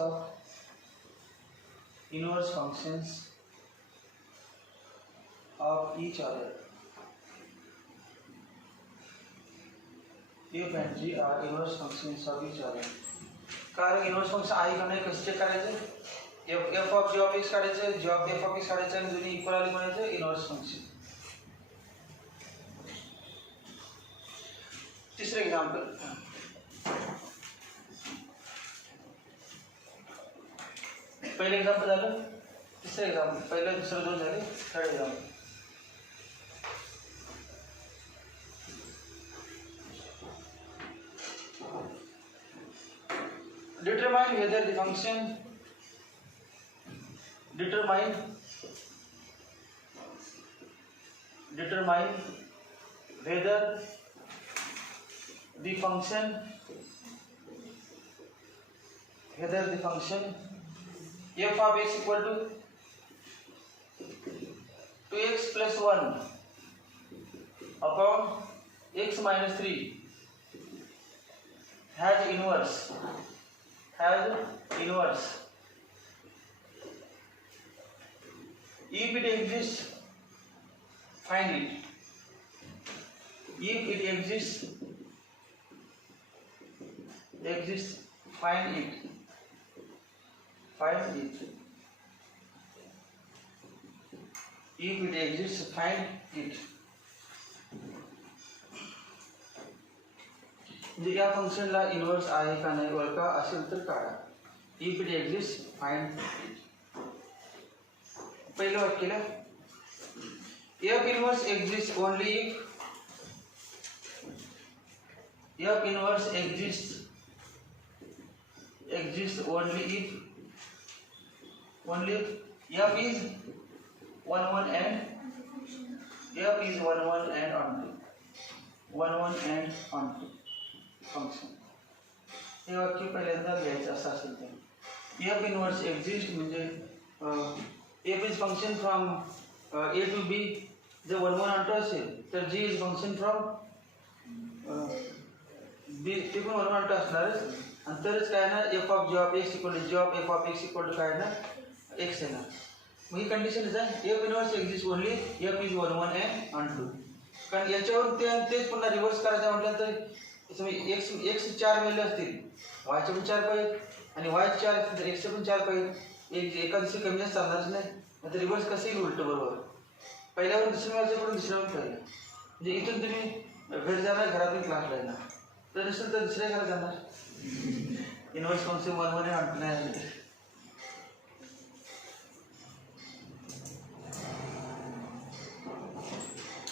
of each other f and g are inverse functions of each other कारण inverse function आहे का नाही कसं check करायचं f of g of x काढायचं g of f of x काढायचं आणि दोन्ही इक्वल आले म्हणायचं इनव्हर्स फंक्शन तिसरं एग्जांपल पहिलं एक्झाम्पल झालं, तिसरं एक्झाम्पल, पहिलं दुसरं दोन झाले, third example. Determine whether the function determine whether the function f of x equal to 2x plus 1 upon x minus 3 has inverse. If it exists, find it. If it exists, find it. If it exists, find it. म्हणजे या फंक्शनला inverse आहे का नाही ओळखा, असेल तर काढा. If it exist find it. पहिलं वाक्याला F inverse exist only if F inverse exist only if f is 1 1 and f is 1 1 and onto function. हे वाक्य पहिल्यांदा लिहायचं असं असेल तर एफ इन्व्हर्स एक्झिस्ट म्हणजे f is function from A to b. जर 1 1 onto असेल तर g is function from b, ते पण 1 1 onto असणारच. आणि तरच काय ना f of g of x equal to g of f of x equal to काय ना एक्स येणार. मग ही कंडिशन आहे f inverse exist only f is 1 1 and onto. कारण याच्यावर तेच पुन्हा रिव्हर्स करायचं म्हटलं तर एक्स 4 व्हॅल्यू असतील, वायचे पण 4 पाहिजे आणि वाय 4 असतील तर एक्सचे पण 4 पाहिजे. एका दिवशी कमी जास्त चालणारच नाही. आता रिव्हर्स कसं येईल उलट बरोबर. पहिल्यावर दुसऱ्या व्याजाकडून दुसऱ्यावर पाहिजे. म्हणजे इथून तुम्ही भेट जाणार घरातून क्लासला येणार, तर नसेल तर दुसऱ्या घरात जाणार. इन्व्हर्स फंक्शन 1 1 and नाही.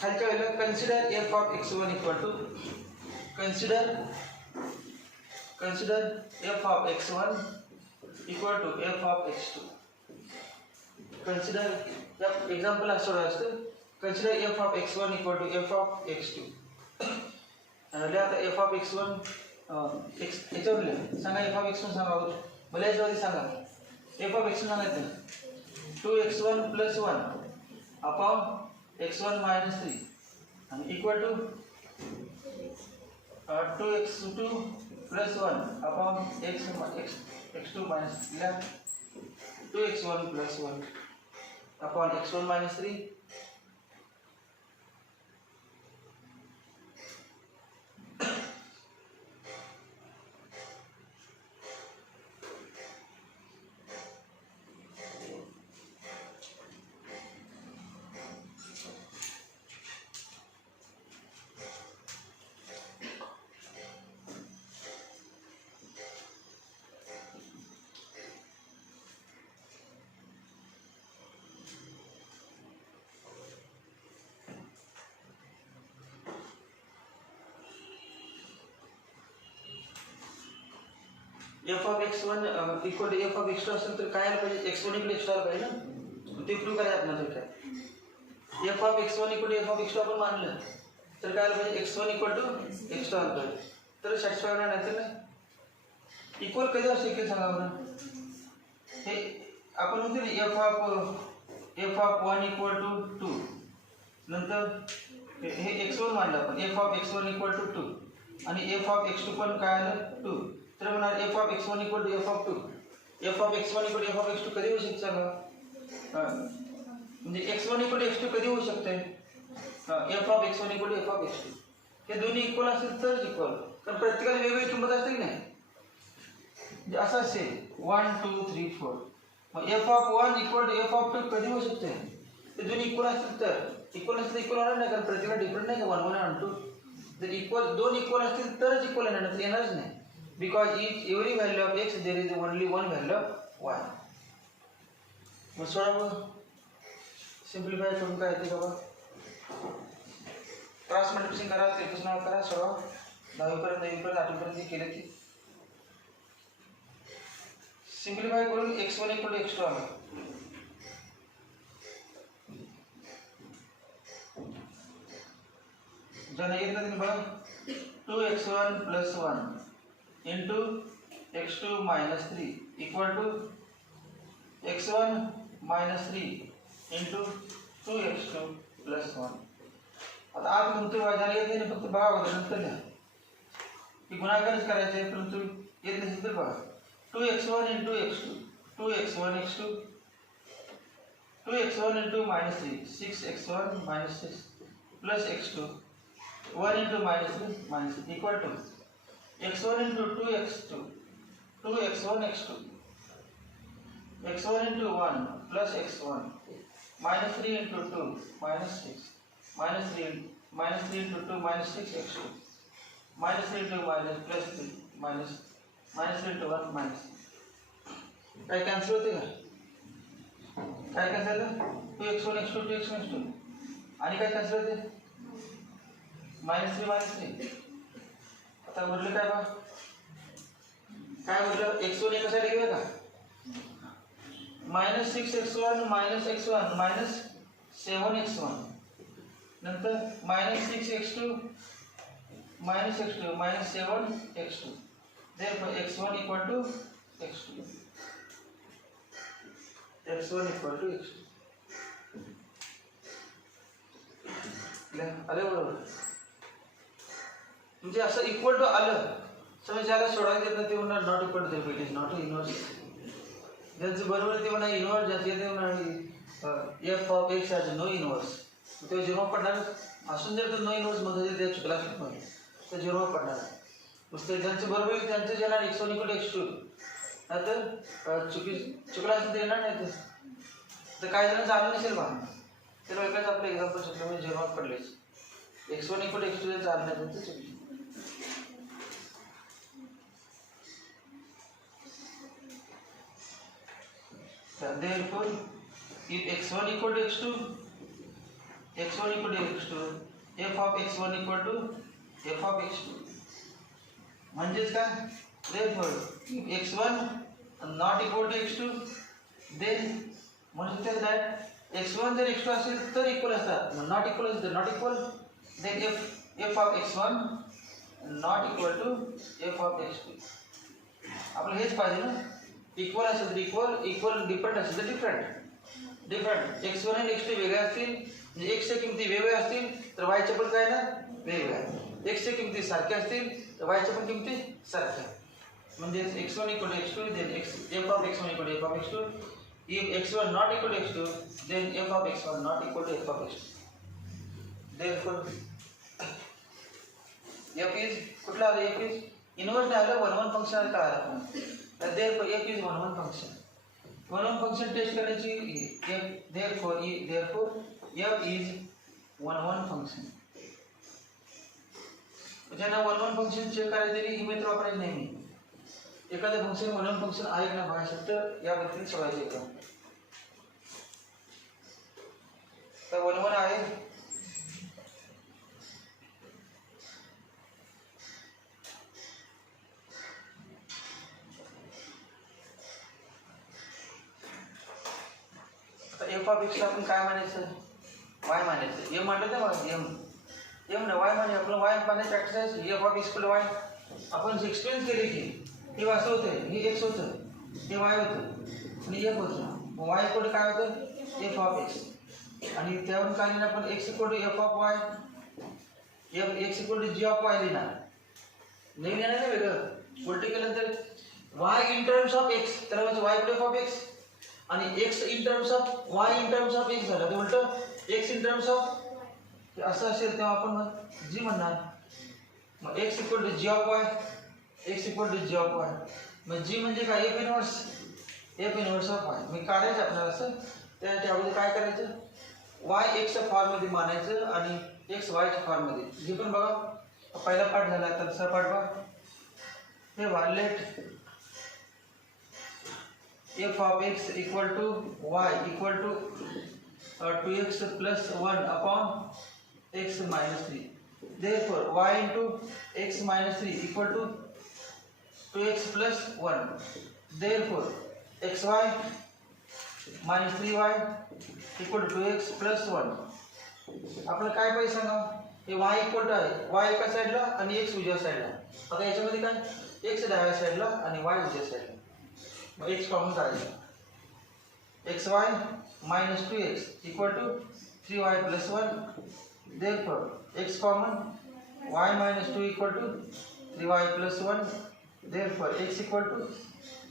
खालच्या वेळेला consider f of x1 equal to consider f of x1 equal to f of x2. Consider example असं असतं. Consider f of x1 equal to f of x2. आणि आता f of x1 याच्यावर लिहा. सांगा f of x1 सांगा. मला याच्यावर सांगा f of x1 सांगायचं 2x1 plus 1 upon x1 minus 3 आणि equal to 2x2 plus 1 upon x2 minus 3. 2x1 plus 1 upon x1 minus 3. F of x1 equal to f of x2 असेल तर काय आलं पाहिजे, x1 इकडे x2 आलं पाहिजे ना. ते प्रूव्ह करायचं आपल्याला. काय f of x1 equal to f of x2 आपण मानलं तर काय आलं पाहिजे, x1 इक्वल टू x2 आलं पाहिजे. तर सॅटिस्फाय होणार नाही तर नाही. इक्वल कधी असू शकेल सांगा बरं. हे आपण म्हणतो ना एफ ऑफ 1 इक्वल टू 2 नंतर हे x1 मानलं आपण F of x1 equal to 2 आणि एफ ऑफ x2 पण काय आलं 2. तर म्हणणार f of x1 equal to f of 2. F of x1 equal to f of x2 कधी होऊ शकते सांगा. म्हणजे x1 इक्वल टू x2 कधी होऊ शकते. F of x1 equal to f of x2 हे दोन्ही इक्वल असतील तर इक्वल. कारण प्रत्येकाला वेगवेगळी किंमत असते की नाही. म्हणजे असं असेल 1 2 3 4. मग f of 1 equal to f of 2 कधी होऊ शकते. ते दोन्ही इक्वल असतील तर. इक्वल नसतील इक्वल होणार नाही कारण प्रत्येकाला डिफरंट नाही का 1 1 आणि 2. जर इक्वल दोन इक्वल असतील तरच इक्वल येणार तर येणारच नाही. Because every value of x there is only one value of y. मग सोडा बघ, सिम्प्लिफाय करून काय येते बाबा, क्रॉस मल्टिप्लिकेशन करा, त्रिपुष नाव करा, सोडवा. 10वीपर्यंत 8वीपर्यंत केले की सिम्प्लिफाय करून x1 = x2 आला. ज्यांना येत नाही बघा, 2x1 + 1 into x2 - 3 equal to x1 - 3 into 2x2 + 1. आता आज तुमचं ज्याला येत नाही फक्त बघा बघा नंतर लिहा की गुणाकारच करायचे आहे, परंतु येत नसेल तर बघा. 2x1 × x2 2x1 x2 2x1 × -3 6x1 - 6 plus x2 1 × -3 -6 equal to x1 × 2x2 2x1 x2 x1 × 1 plus x1 -3 × 2 -6 -3 × 2 -6 x2 -3 × plus 3 -3 × 1 -. काय कॅन्सल होते का? काय कॅन्सल झालं? 2x1 x2 2x1 x2 आणि काय कॅन्सल होते? -3 आता उरलं काय बा? काय उरलं? x1 एकासाठी घेऊया का? -6x1 -x1 -7x1 नंतर -6x2 -x2 -7x2. Therefore x1 = x2. x1 = x2. आलं बरोबर? म्हणजे असं इक्वल टू आलं समज ज्याला सोडायला देत नाही ते म्हणणार not equal to it is not inverse. ज्यांचं बरोबर ते म्हणा इनव्हर्स, ज्याचे ते म्हणा f of x has no inverse, तेव्हा झिरो पडणार. असून जर तर नो इनव्हर्स मध्ये ते चुकला तर झिरो पडणार. नुसतं ज्यांचं बरोबर त्यांचं ज्याला x1 = x2 तर चुकला असेल तर येणार नाही. तर काही जण चालू नसेल बा, तर वेगळंच आपलं एक्झाम्पल शिकलं म्हणजे झिरो पडलेच. x1 = x2 जर चालू नाही तर चुकली. Therefore, if x1 = x2, x1 = x2, f of x1 = f of x2. म्हणजेच काय? Therefore, if x1 not equal to x2, then म्हणजे that x1 जर x2 असेल तर इक्वल असतात, नॉट इक्वल असेल तर not equal. then f of x1 not equal to f of x2. आपल्याला हेच पाहिजे ना, इक्वल असेल तर इक्वल डिफरंट असेल तर डिफरंट. x1 आणि x2 वेगळे असतील म्हणजे x च्या किमती वेगवेगळ्या असतील तर y च्या पण काय ना वेगवेगळ्या. x च्या किमती सारख्या असतील तर y च्या पण किमती सारख्या. म्हणजे x1 = x2 then f of x1 = f of x2. if x1 not equal to x2 then f of x1 not equal to f of x2. therefore f is कुठला आलं? f is इनव्हर्स आलं 1 function का आलं. तर therefore f is 1 function. 1 function test करण्याची therefore f is 1 function. ज्यांना 1 function check करायचं तरी ही मेथड वापरायची नाही. मी एखादं फंक्शन 1 फंक्शन आहे का नाही बघायचं तर या पद्धतीने सोडायचं एकदम. तर 1 आहे एफ ऑफ एक्स आपण काय म्हणायचं? वाय म्हणायचं. एम म्हणलं तर बघा एम ना वाय म्हणे आपलं वाय पाण्याची exercise. F of x Y आपण एक्सपिरियन्स केले की हे असं होतं, हे एक्स होतं, हे वाय होतं आणि एफ होतं. वाय कोड काय होतं? F of x. आणि त्यावरून काय लिहिलं आपण? X = f of y, x = g of y लिहिणार. नवीन येणार नाही वेगळं उलटे केल्यानंतर y in terms of x तर म्हणजे वाय = एफ ऑफ एक्स आणि x in terms of y in terms of x झालं. ते उलट एक्स इन टर्म्स ऑफ असं असेल तेव्हा आपण जी म्हणणार. मग x = g of y, x = g of y. मग जी म्हणजे काय? F inverse of y. मी काढायचं आपल्याला असं. त्याच्या अगोदर काय करायचं? वाय एक्सच्या फॉर्ममध्ये मानायचं आणि एक्स वायच्या फॉर्ममध्ये. जी पण बघा पहिला पार्ट झाला तर दुसरा पार्ट बघा. हे late f of x equal to y equal to 2x plus 1 upon x minus 3. Therefore y into x minus 3 equal to 2x plus 1. Therefore xy minus 3y equal to 2x plus 1. आपलं काय पाहिजे सांगा, हे y equal to आहे, y एका साईडला आणि x उजव्या साईडला. आता याच्यामध्ये काय x डाव्या साईडला आणि y उजव्या साईडला. मग x कॉमन काढायचं. xy minus 2x equal to 3y plus 1. Therefore x common, y minus 2 equal to 3y plus 1. Therefore x equal to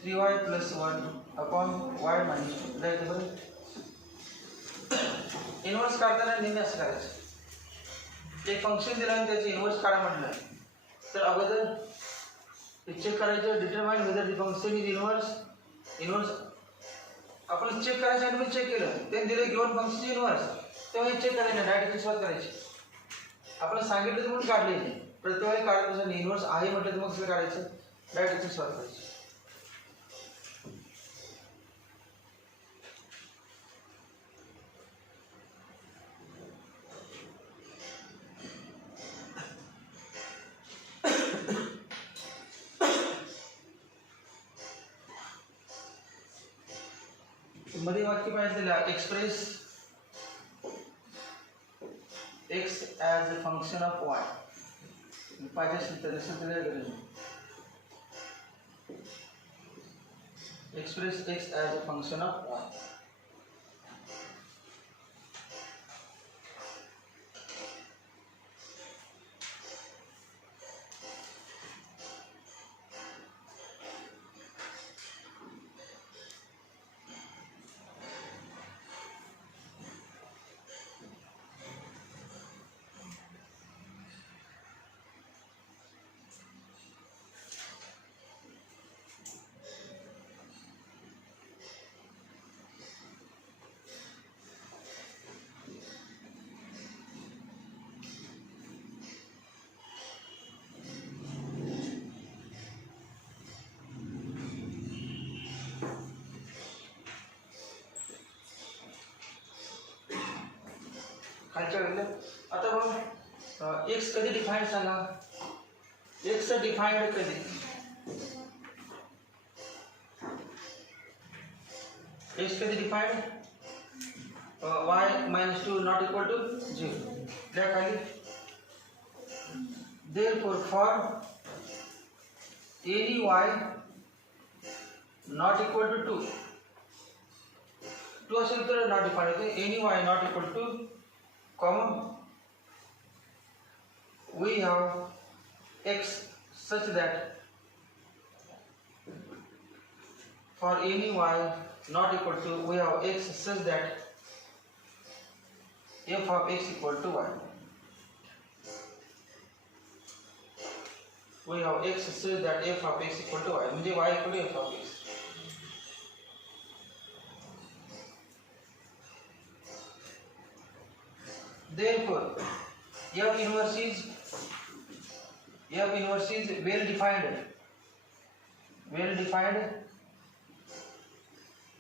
3y plus 1 upon y minus 2. Right बरोबर. इन्व्हर्स काढताना नेहमी असं करायचं, एक फंक्शन दिलं आणि त्याचे इन्व्हर्स काढा म्हटलं तर अगोदर चेक करायचं, determine whether the function is inverse आपण चेक करायचं आणि चेक केलं ते दिलं गिवन फंक्शन इन्व्हर्स, तेव्हा हे चेक करायचं, डायरेक्ट सुरुवात करायची. आपण सांगितलं तर म्हणून काढले नाही, प्रत्येक वेळी काढत इन्व्हर्स आहे म्हटलं तर मग सगळं काढायचं, डायरेक्ट सुरुवात करायची. मध्ये वाक्य पाहिजे express x as a function of Y पाहिजे असेल तर तसं दिलं गरज नाही. Express x as a function of Y. खालच्या वेळेला आता बघ एक्स कधी डिफाईंड सांगा, एक्स डिफाईंड कधी, एक्स कधी defined y minus 2 not equal to 0. त्या खाली therefore for any y not equal to 2 असेल तर not defined होते, any y not equal to common we have x such that for any y not equal to we have x such that f of x equal to y. We have x such that f of x equal to y म्हणजे y equal to f of x. Therefore f inverse is well defined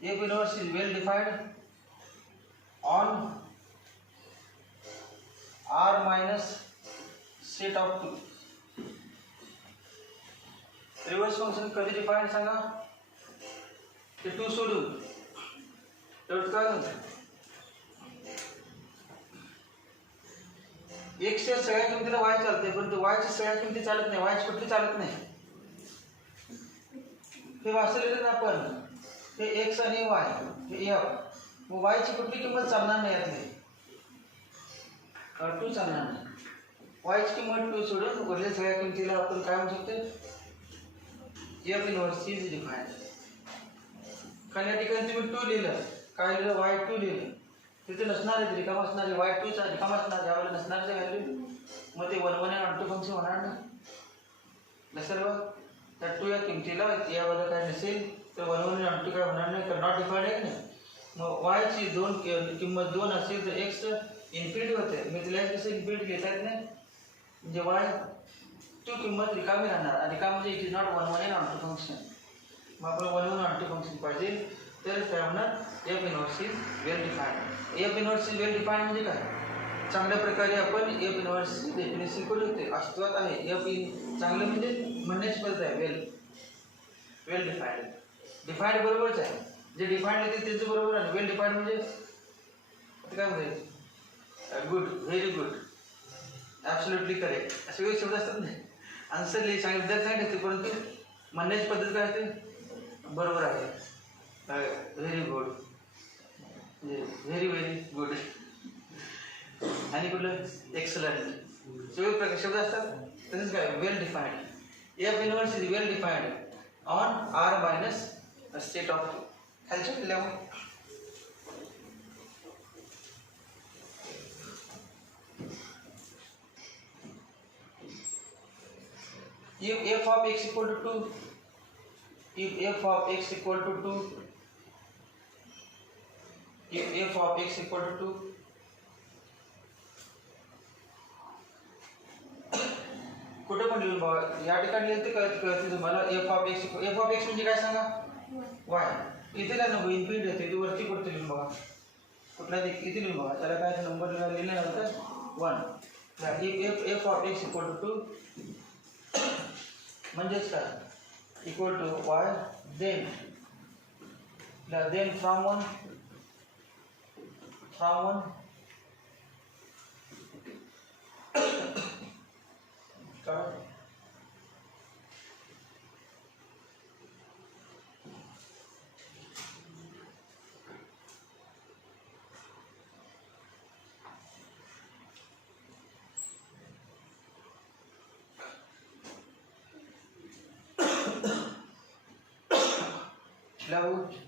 f inverse is well defined on r minus set of 2. Reverse function कधी defined सांगा, ते 2 सोडून एवढं काय होतं, x च्या सगळ्या किमतीला y चालते परंतु y च्या सगळ्या किमती चालत नाही, y ची कुठली चालत नाही. हे वाचलेलं ना आपण, हे x आणि y हे f, मग y ची कुठली किंमत चालणार नाही, यातली 2 चालणार नाही. y ची किंमत 2 सोडून उरलेल्या सगळ्या किमतीला आपण काय म्हणू शकतो, f इन्व्हर्स इज डिफाइंड. कारण या ठिकाणी तुम्ही 2 लिहिलं, काय लिहिलं y2 लिहिलं, तिथे नसणार आहे, रिकाम असणार आहे, y2 चा रिकाम असणार, यावेळेला नसणार आहे व्हॅल्यू, मग ते 1 1 आणि 2 फंक्शन होणार नाही. नसेल बघ त्या 2 या किमतीला यावेळेला काय नसेल तर 1 1 आणि 2 काय होणार नाही, तर नॉट डिफाइंड आहे नाही. मग y ची किंमत 2 असेल तर x इन्फिनिटी होते, मी तिला कसं इन्फिनिटी घेता येत नाही, म्हणजे y 2 किंमत रिकामी राहणार, आणि रिकाम म्हणजे इट इज नॉट 1 1 आणि 2 फंक्शन. मग आपल्याला 1 1 ऑन 2 फंक्शन पाहिजे तर काय होणार F inverse is well defined. F inverse is well defined म्हणजे काय चांगल्या प्रकारे आपण एफ इनव्हर्स डेफिनेशन करू शकतो अस्तित्वात आहे. एफ इन चांगलं म्हणजे म्हणण्याची पद्धत आहे वेल वेल डिफाइंड. डिफाइंड बरोबरच आहे जे डिफाइंड आहे त्याचं बरोबर आहे. वेल डिफाइंड म्हणजे काय म्हणजे good very good absolutely correct असे वेगळे शब्द असतात ना. आन्सर लिहि सांगितलं विद्यार्थी सांगितले परंतु म्हणण्याची पद्धत काय असते बरोबर आहे very good very very good आणि कुठलं एक्सलंट वेगवेगळे प्रकार शब्द असतात. तसेच काय well defined f inverse is well defined on r minus state of खालच्या केल्यामुळे if f of x equal to 2 if f of x equal to 2 if f of x equal to 2 कुठे पण लिहून बघा या ठिकाणी लिहिलं तर कळते तुम्हाला f of x म्हणजे काय सांगा y इथे काय नको इन्फिनिटी येते ती वरती कुठे लिहून बघा कुठला इथे लिहून बघा त्याला काय नंबर लिहिला नव्हता 1 if f of x equal to 2 म्हणजेच काय equal to y then from one काय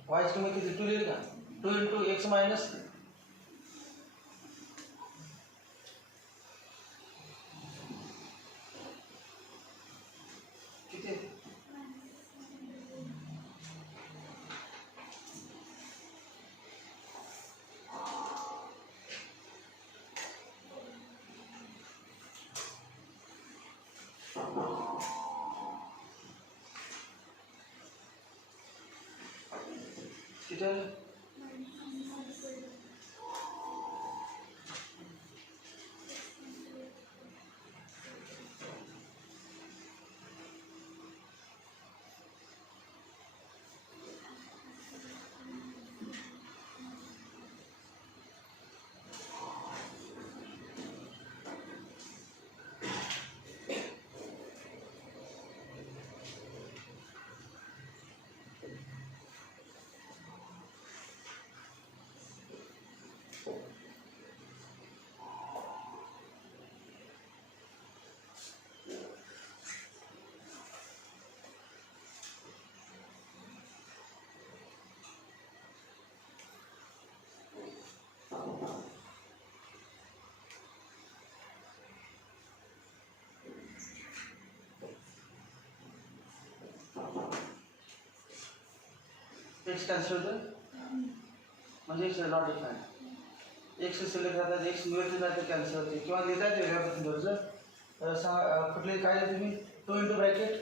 वायच तुम्ही किती 2 लिहिलं का 2 into x मायनस किती किती x कॅन्सल होतं म्हणजे x नॉट डिफाइंड x शिल्लक राहतात x मिळवते जाते कॅन्सल होते किंवा लिहितात वेगळ्या पद्धतीनं सांगा कुठले काय तुम्ही 2 into bracket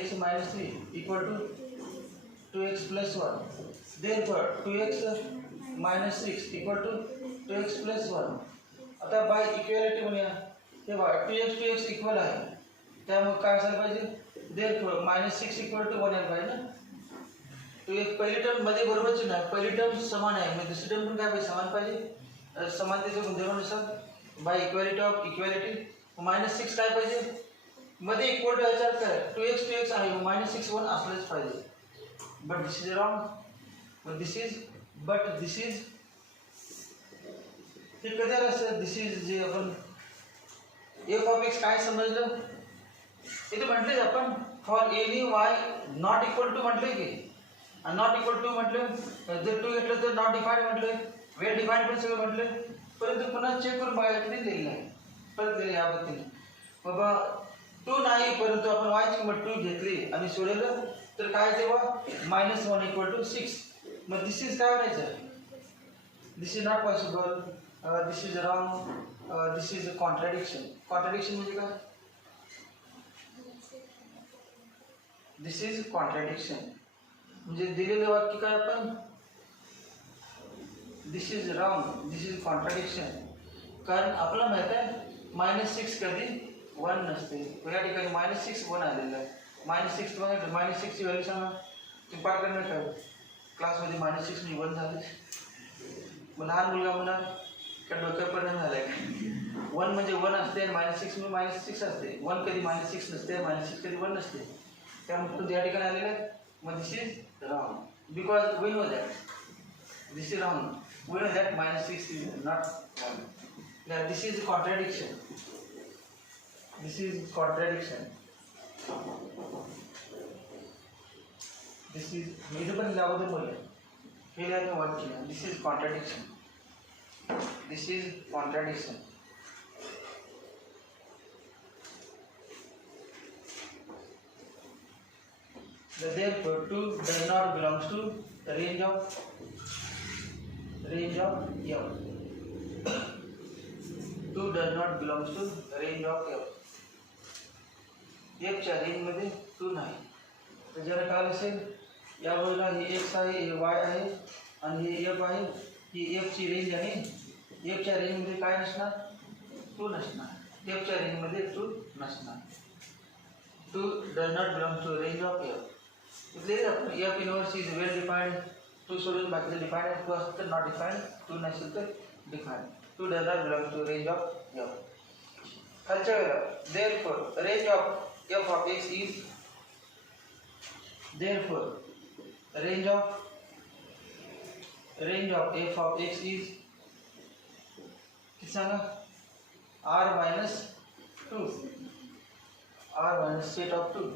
x minus 3 equal to 2x plus 1 therefore 2x minus 6 equal to 2x plus 1 आता बाय इक्वॅलिटी म्हणूया हे बघा 2x इक्वल आहे त्यामुळे काय असायला पाहिजे therefore -6 equal to 1 यायला पाहिजे ना. तो एक पहिली टर्म मध्ये बरोबरच नाही पहिली टर्म समान आहे म्हणजे दुसरी टर्म पण काय पाहिजे समान पाहिजे समानतेच्या गुणधर्मानुसार बाय इक्वॅलिटी ऑफ इक्वॅलिटी -6 काय पाहिजे मध्ये इक्वल टू याचा अर्थ काय 2x आहे -6 1 असलंच पाहिजे but this is wrong this is हे कधी आलं असतं दिस इज जे आपण f of x काय समजलं इथे म्हटले आपण for any y not equal to म्हटले की नॉट इक्वल टू म्हटलं जर 2 घेतलं तर नॉट डिफाइंड म्हटलं वेल डिफाइंड पण सगळं म्हटलं परंतु पुन्हा चेक करून बघायला किती दिलेलं आहे परत दिले या पद्धतीने बाबा 2 नाही परंतु आपण y ची किंमत 2 घेतली आणि सोडवलं तर काय तेव्हा -1 इक्वल टू 6 मग दिस इज काय म्हणायचं this is not possible this is wrong this is a contradiction म्हणजे काय दिस इज कॉन्ट्रॅडिक्शन. म्हणजे दिलेलं वाक्य काय आपण दिस इज रॉंग, दिस इज कॉन्ट्रॅडिक्शन. कारण आपल्याला माहित आहे -6 कधी 1 नसते. या ठिकाणी -6 1 आलेलं आहे. -6 -6ची व्हॅल्यू सांगा. तुम्ही पाठ करणार काय क्लासमध्ये -6 मी 1 झाले. मग लहान मुलगा म्हणा का डोक्यावर परिणाम झालाय का. 1 म्हणजे 1 असते आणि -6 म्हणजे -6 असते. 1 कधी -6 नसते, -6 कधी 1 नसते. त्यामुळे तू या ठिकाणी आलेलं आहे. मग this is wrong because we know that this is wrong. We know that -6 is not wrong. This is contradiction. This is contradiction. This is मी इथं पण अगोदर बोलले हे लिहायचं वाक्य. This is contradiction. This is contradiction. Therefore 2 does not belongs to the range of F. 2 does not belongs to the range of F. F च्या range मध्ये 2 नाही. तर जरा काय असेल या बाजूला हे x आहे, हे y आहे आणि हे f आहे. ही f ची रेंज आणि f च्या रेंज मध्ये काय नसणार 2 नसणार. f च्या रेंज मध्ये 2 नसणार. 2 does not belong to range of F. इथले आपण F inverse is well defined. 2 सोडून बाकीचे डिफाइंड आहे. 2 असतं तर नॉट डिफाइंड, 2 नसेल तर defined. 2 does not belong to range of F. खालच्या वेळेला therefore range of f of x is therefore range of f of x is किती सांगा r minus 2 r minus set of 2.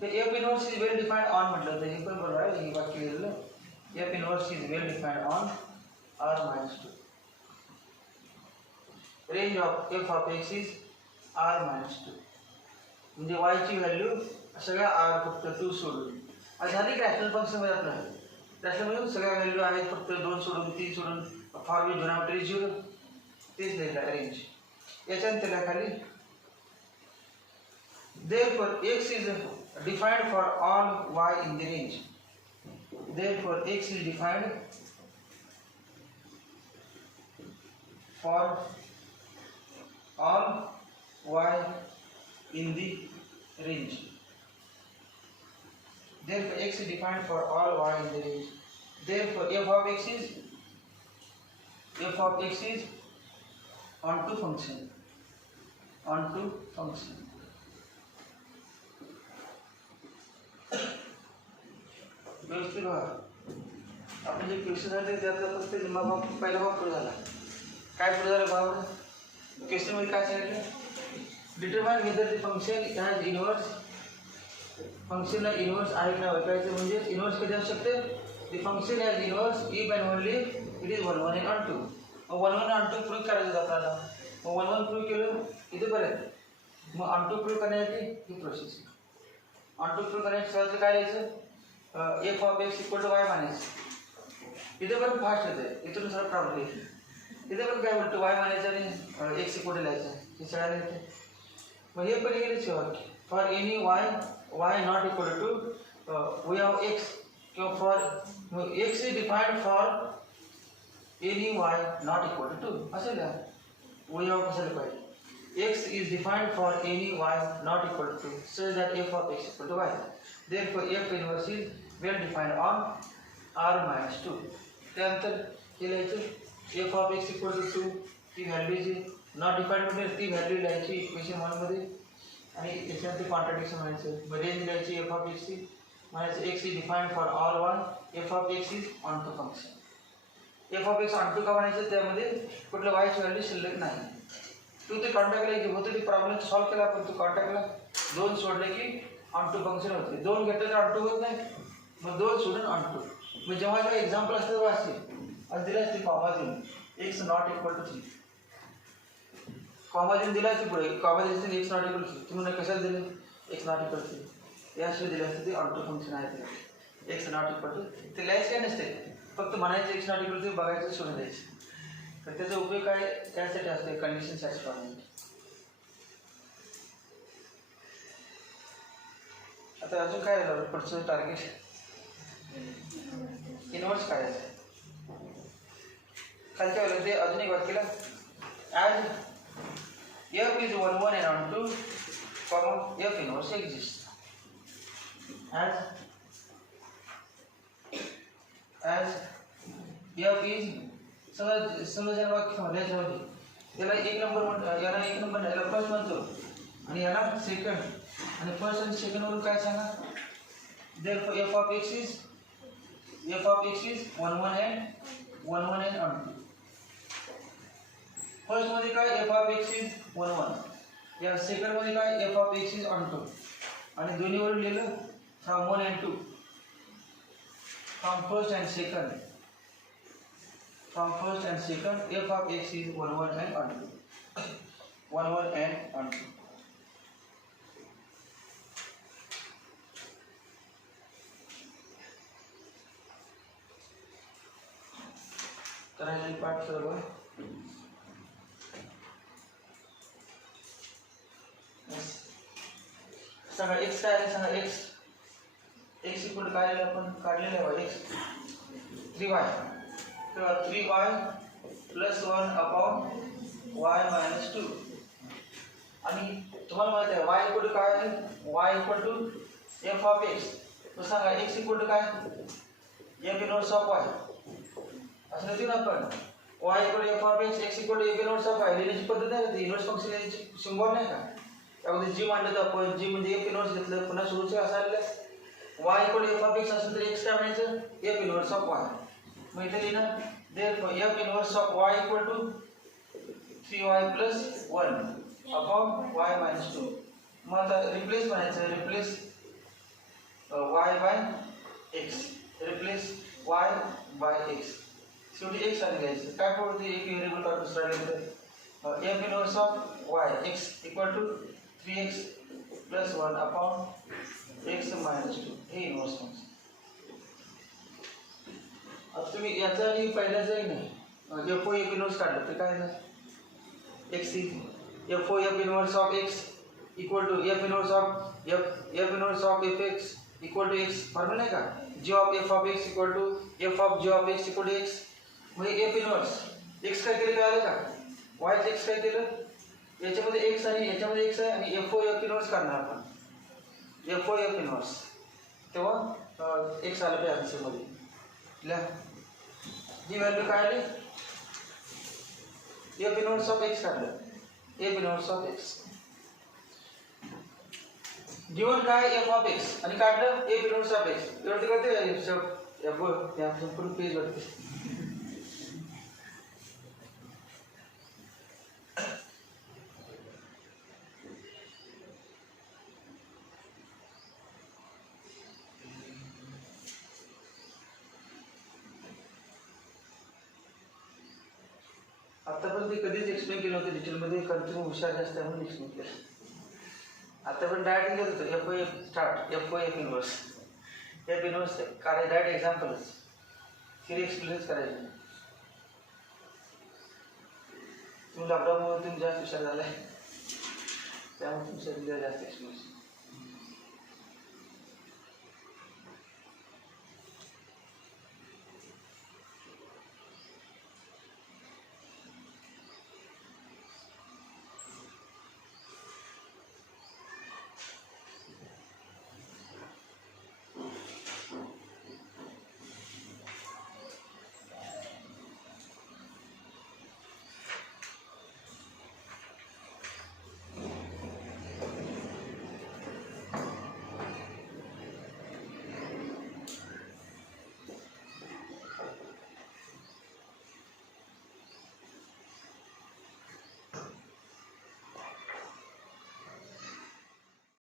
तर f inverse is well defined on म्हटलं तर हे पण बरोबर आहे. हे वाक्य लिहिलं f inverse is well defined on r minus 2. range of f of x is r minus 2. म्हणजे y ची व्हॅल्यू सगळ्या r फक्त 2 सोडून आज झाली रॅशनल फंक्शन मध्ये आपलं रॅशनल मध्ये सगळ्या व्हॅल्यू आहेत फक्त 2 सोडून 3 सोडून फॉर वी डिनॉमिनेटर इज 0 तेच लिहिलं रेंज. याच्यानंतर खाली therefore x is defined for all y in the range. Therefore x is defined for all y in the range. Therefore x is defined for all y in the range. Therefore f of x is onto function. व्यवस्थित बघा आपण जे question आहे त्यातला फक्त निम्मा भाग पहिला भाग पुढे झाला. काय पुढे झाला भाग क्वेश्चन मध्ये काय सांगितलं determine whether the function has inverse. फंक्शनला इनवर्स आहे का ओळखायचं म्हणजे इनवर्स कधी असू शकते the function has inverse if and only it is 1 1 and 2. मग 1 1 and 2 प्रूव्ह करायचं आपल्याला. मग 1 1 प्रूव्ह केलं इथेपर्यंत. मग ऑन टू प्रूव्ह करण्यासाठी ही प्रोसेस. ऑन टू प्रूव्ह करण्यासाठी काय लिहायचं f of x equal to y मानायचं. इथे पण फास्ट होते इथून सर प्रॉब्लेम येते. इथे पण काय बोलतो y मानायचं आणि x इक्वल टू लिहायचं हे सगळ्याला येते. मग हे पण गेलेच वाक्य for any y not equal to v of x किंवा for x is defined for any y not equal to 2 असं लिहा. वी ऑफ कसं पाहिजे x is defined for any y not equal to 2 so that f of x equal to y. Therefore f inverse is well defined on r minus 2. त्यानंतर हे लिहायचं f of x equal to 2 ती value G not defined म्हणजे ती value लिहायची equation 1 मध्ये आणि याच्यानंतर कॉन्ट्रॅडिक्शन म्हणायचं. रेंज लिहायची f of x ची म्हणायचं x is defined for all y f of x is onto function. f of x onto का म्हणायचं त्यामध्ये कुठल्या y ची व्हॅल्यू शिल्लक नाही. तू ते कॉन्टॅक्टला जे होतं ते प्रॉब्लेम सॉल्व्ह केला पण तू कॉन्टॅक्टला 2 सोडले की ऑन टू फंक्शन होते. 2 घेतले तर ऑन टू होत नाही. मग 2 सोडून ऑन टू. मग जेव्हा काय एक्झाम्पल असतं तेव्हा असते आज दिला असते कॉमा देऊन x not equal to 3 comma देऊन दिला असते पुढे कॉमा दिले एक्स नॉट इक्वल टू 3 तुम्ही कशाला दिले एक्स नॉट इक्वल टू 3 याशिवाय दिले असते ते ऑन टू फंक्शन आहे ते एक्स नॉट इक्वल टू ते लिहायचं काय नसते फक्त म्हणायचं एक्स नॉट इक्वल टू बघायचं सोडून द्यायचं. तर त्याचा उपयोग काय त्यासाठी असतो कंडिशन सॅटिस्फाय. आता अजून काय राहिलं पुढचं टार्गेट इन्व्हर्स काढायचं आहे. खालच्या वेळेला ते अजून एक वाक्य केलं as f is 1 1 and on 2 comma f inverse exists as f is समजा वाक्य याच्यामध्ये याला एक नंबर याला एक नंबर याला फर्स्ट म्हणतो आणि याला सेकंड आणि फर्स्ट आणि सेकंड वरून काय सांगा therefore f of x is 1 1 and on 2. First मध्ये काय f of x is 1 1 या सेकंड मध्ये काय f of x is on 2 आणि दोन्ही वरून लिहिलं from 1 and 2 from first and second f of x is 1 1 and on 2 1 1 and on 2. करायला पाठ सर्व सांगा x काय आहे सांगा x इक्वल काय आहे आपण काढलेलं आहे x 3y तर 3y + 1 अपॉन y - 2 आणि तुम्हाला माहिती आहे y इक्वल काय आहे y equal f of x तर सांगा x इक्वल काय f इनव्हर्स ऑफ y असं नाही ना आपण y equal f of x equal f inverse of y लिहिण्याची पद्धत आहे ती इनव्हर्स फंक्शन याची सिम्बॉल नाही का त्यामध्ये जी मांडलं तर आपण जी म्हणजे f इनव्हर्स घेतलं पुन्हा सुरूच असायला y equal f of x असेल तर x काय म्हणायचं f इनव्हर्स ऑफ y मग इथे लिहिणं therefore f inverse of y equal to 3y + 1 upon y - 2 मग आता रिप्लेस बनायचं replace y by x replace y by x शेवटी x आणि घ्यायचं काय पडते एक व्हेरिएबल का दुसरा variable f inverse of y x equal to 3x + 1 upon x - 2 हे इनव्हर्स फंक्शन. अब तुम्ही याचा आणि पहिल्याचा नाही f इनव्हर्स काढलं तर काय झालं x f inverse of x equal to f inverse of fx equal to x formula आहे का g of f of x equal to f of g of x equal to x म्हणजे f inverse x काय केलं कळालं का y x काय केलं याच्यामध्ये x आणि याच्यामध्ये x आहे आणि f इनव्हर्स करणार आपण f इनव्हर्स तेव्हा x आलं पाहिजे आन्सरमध्ये लिहा जी व्हॅल्यू काय आली f इनव्हर्स ऑफ x काढलं f inverse of x given काय f ऑफ x आणि काढलं f इनव्हर्स ऑफ x एवढं करते या संपूर्ण पेज वरती आतापर्यंत कधीच एक्सप्लेन केलं होतं डिटेलमध्ये कारण तुम्ही हुशार जास्त आहे म्हणून एक्सप्लेन केलं आता पण डायरेक्ट लिहित होतो f स्टार्ट f इनव्हर्स काय डायरेक्ट एक्झाम्पलच थिअरी एक्सप्लेनच करायचं तुम्ही लॉकडाऊनमुळे तुम्ही जास्त हुशार झालाय त्यामुळे तुमचं जास्त एक्सप्लेनेशन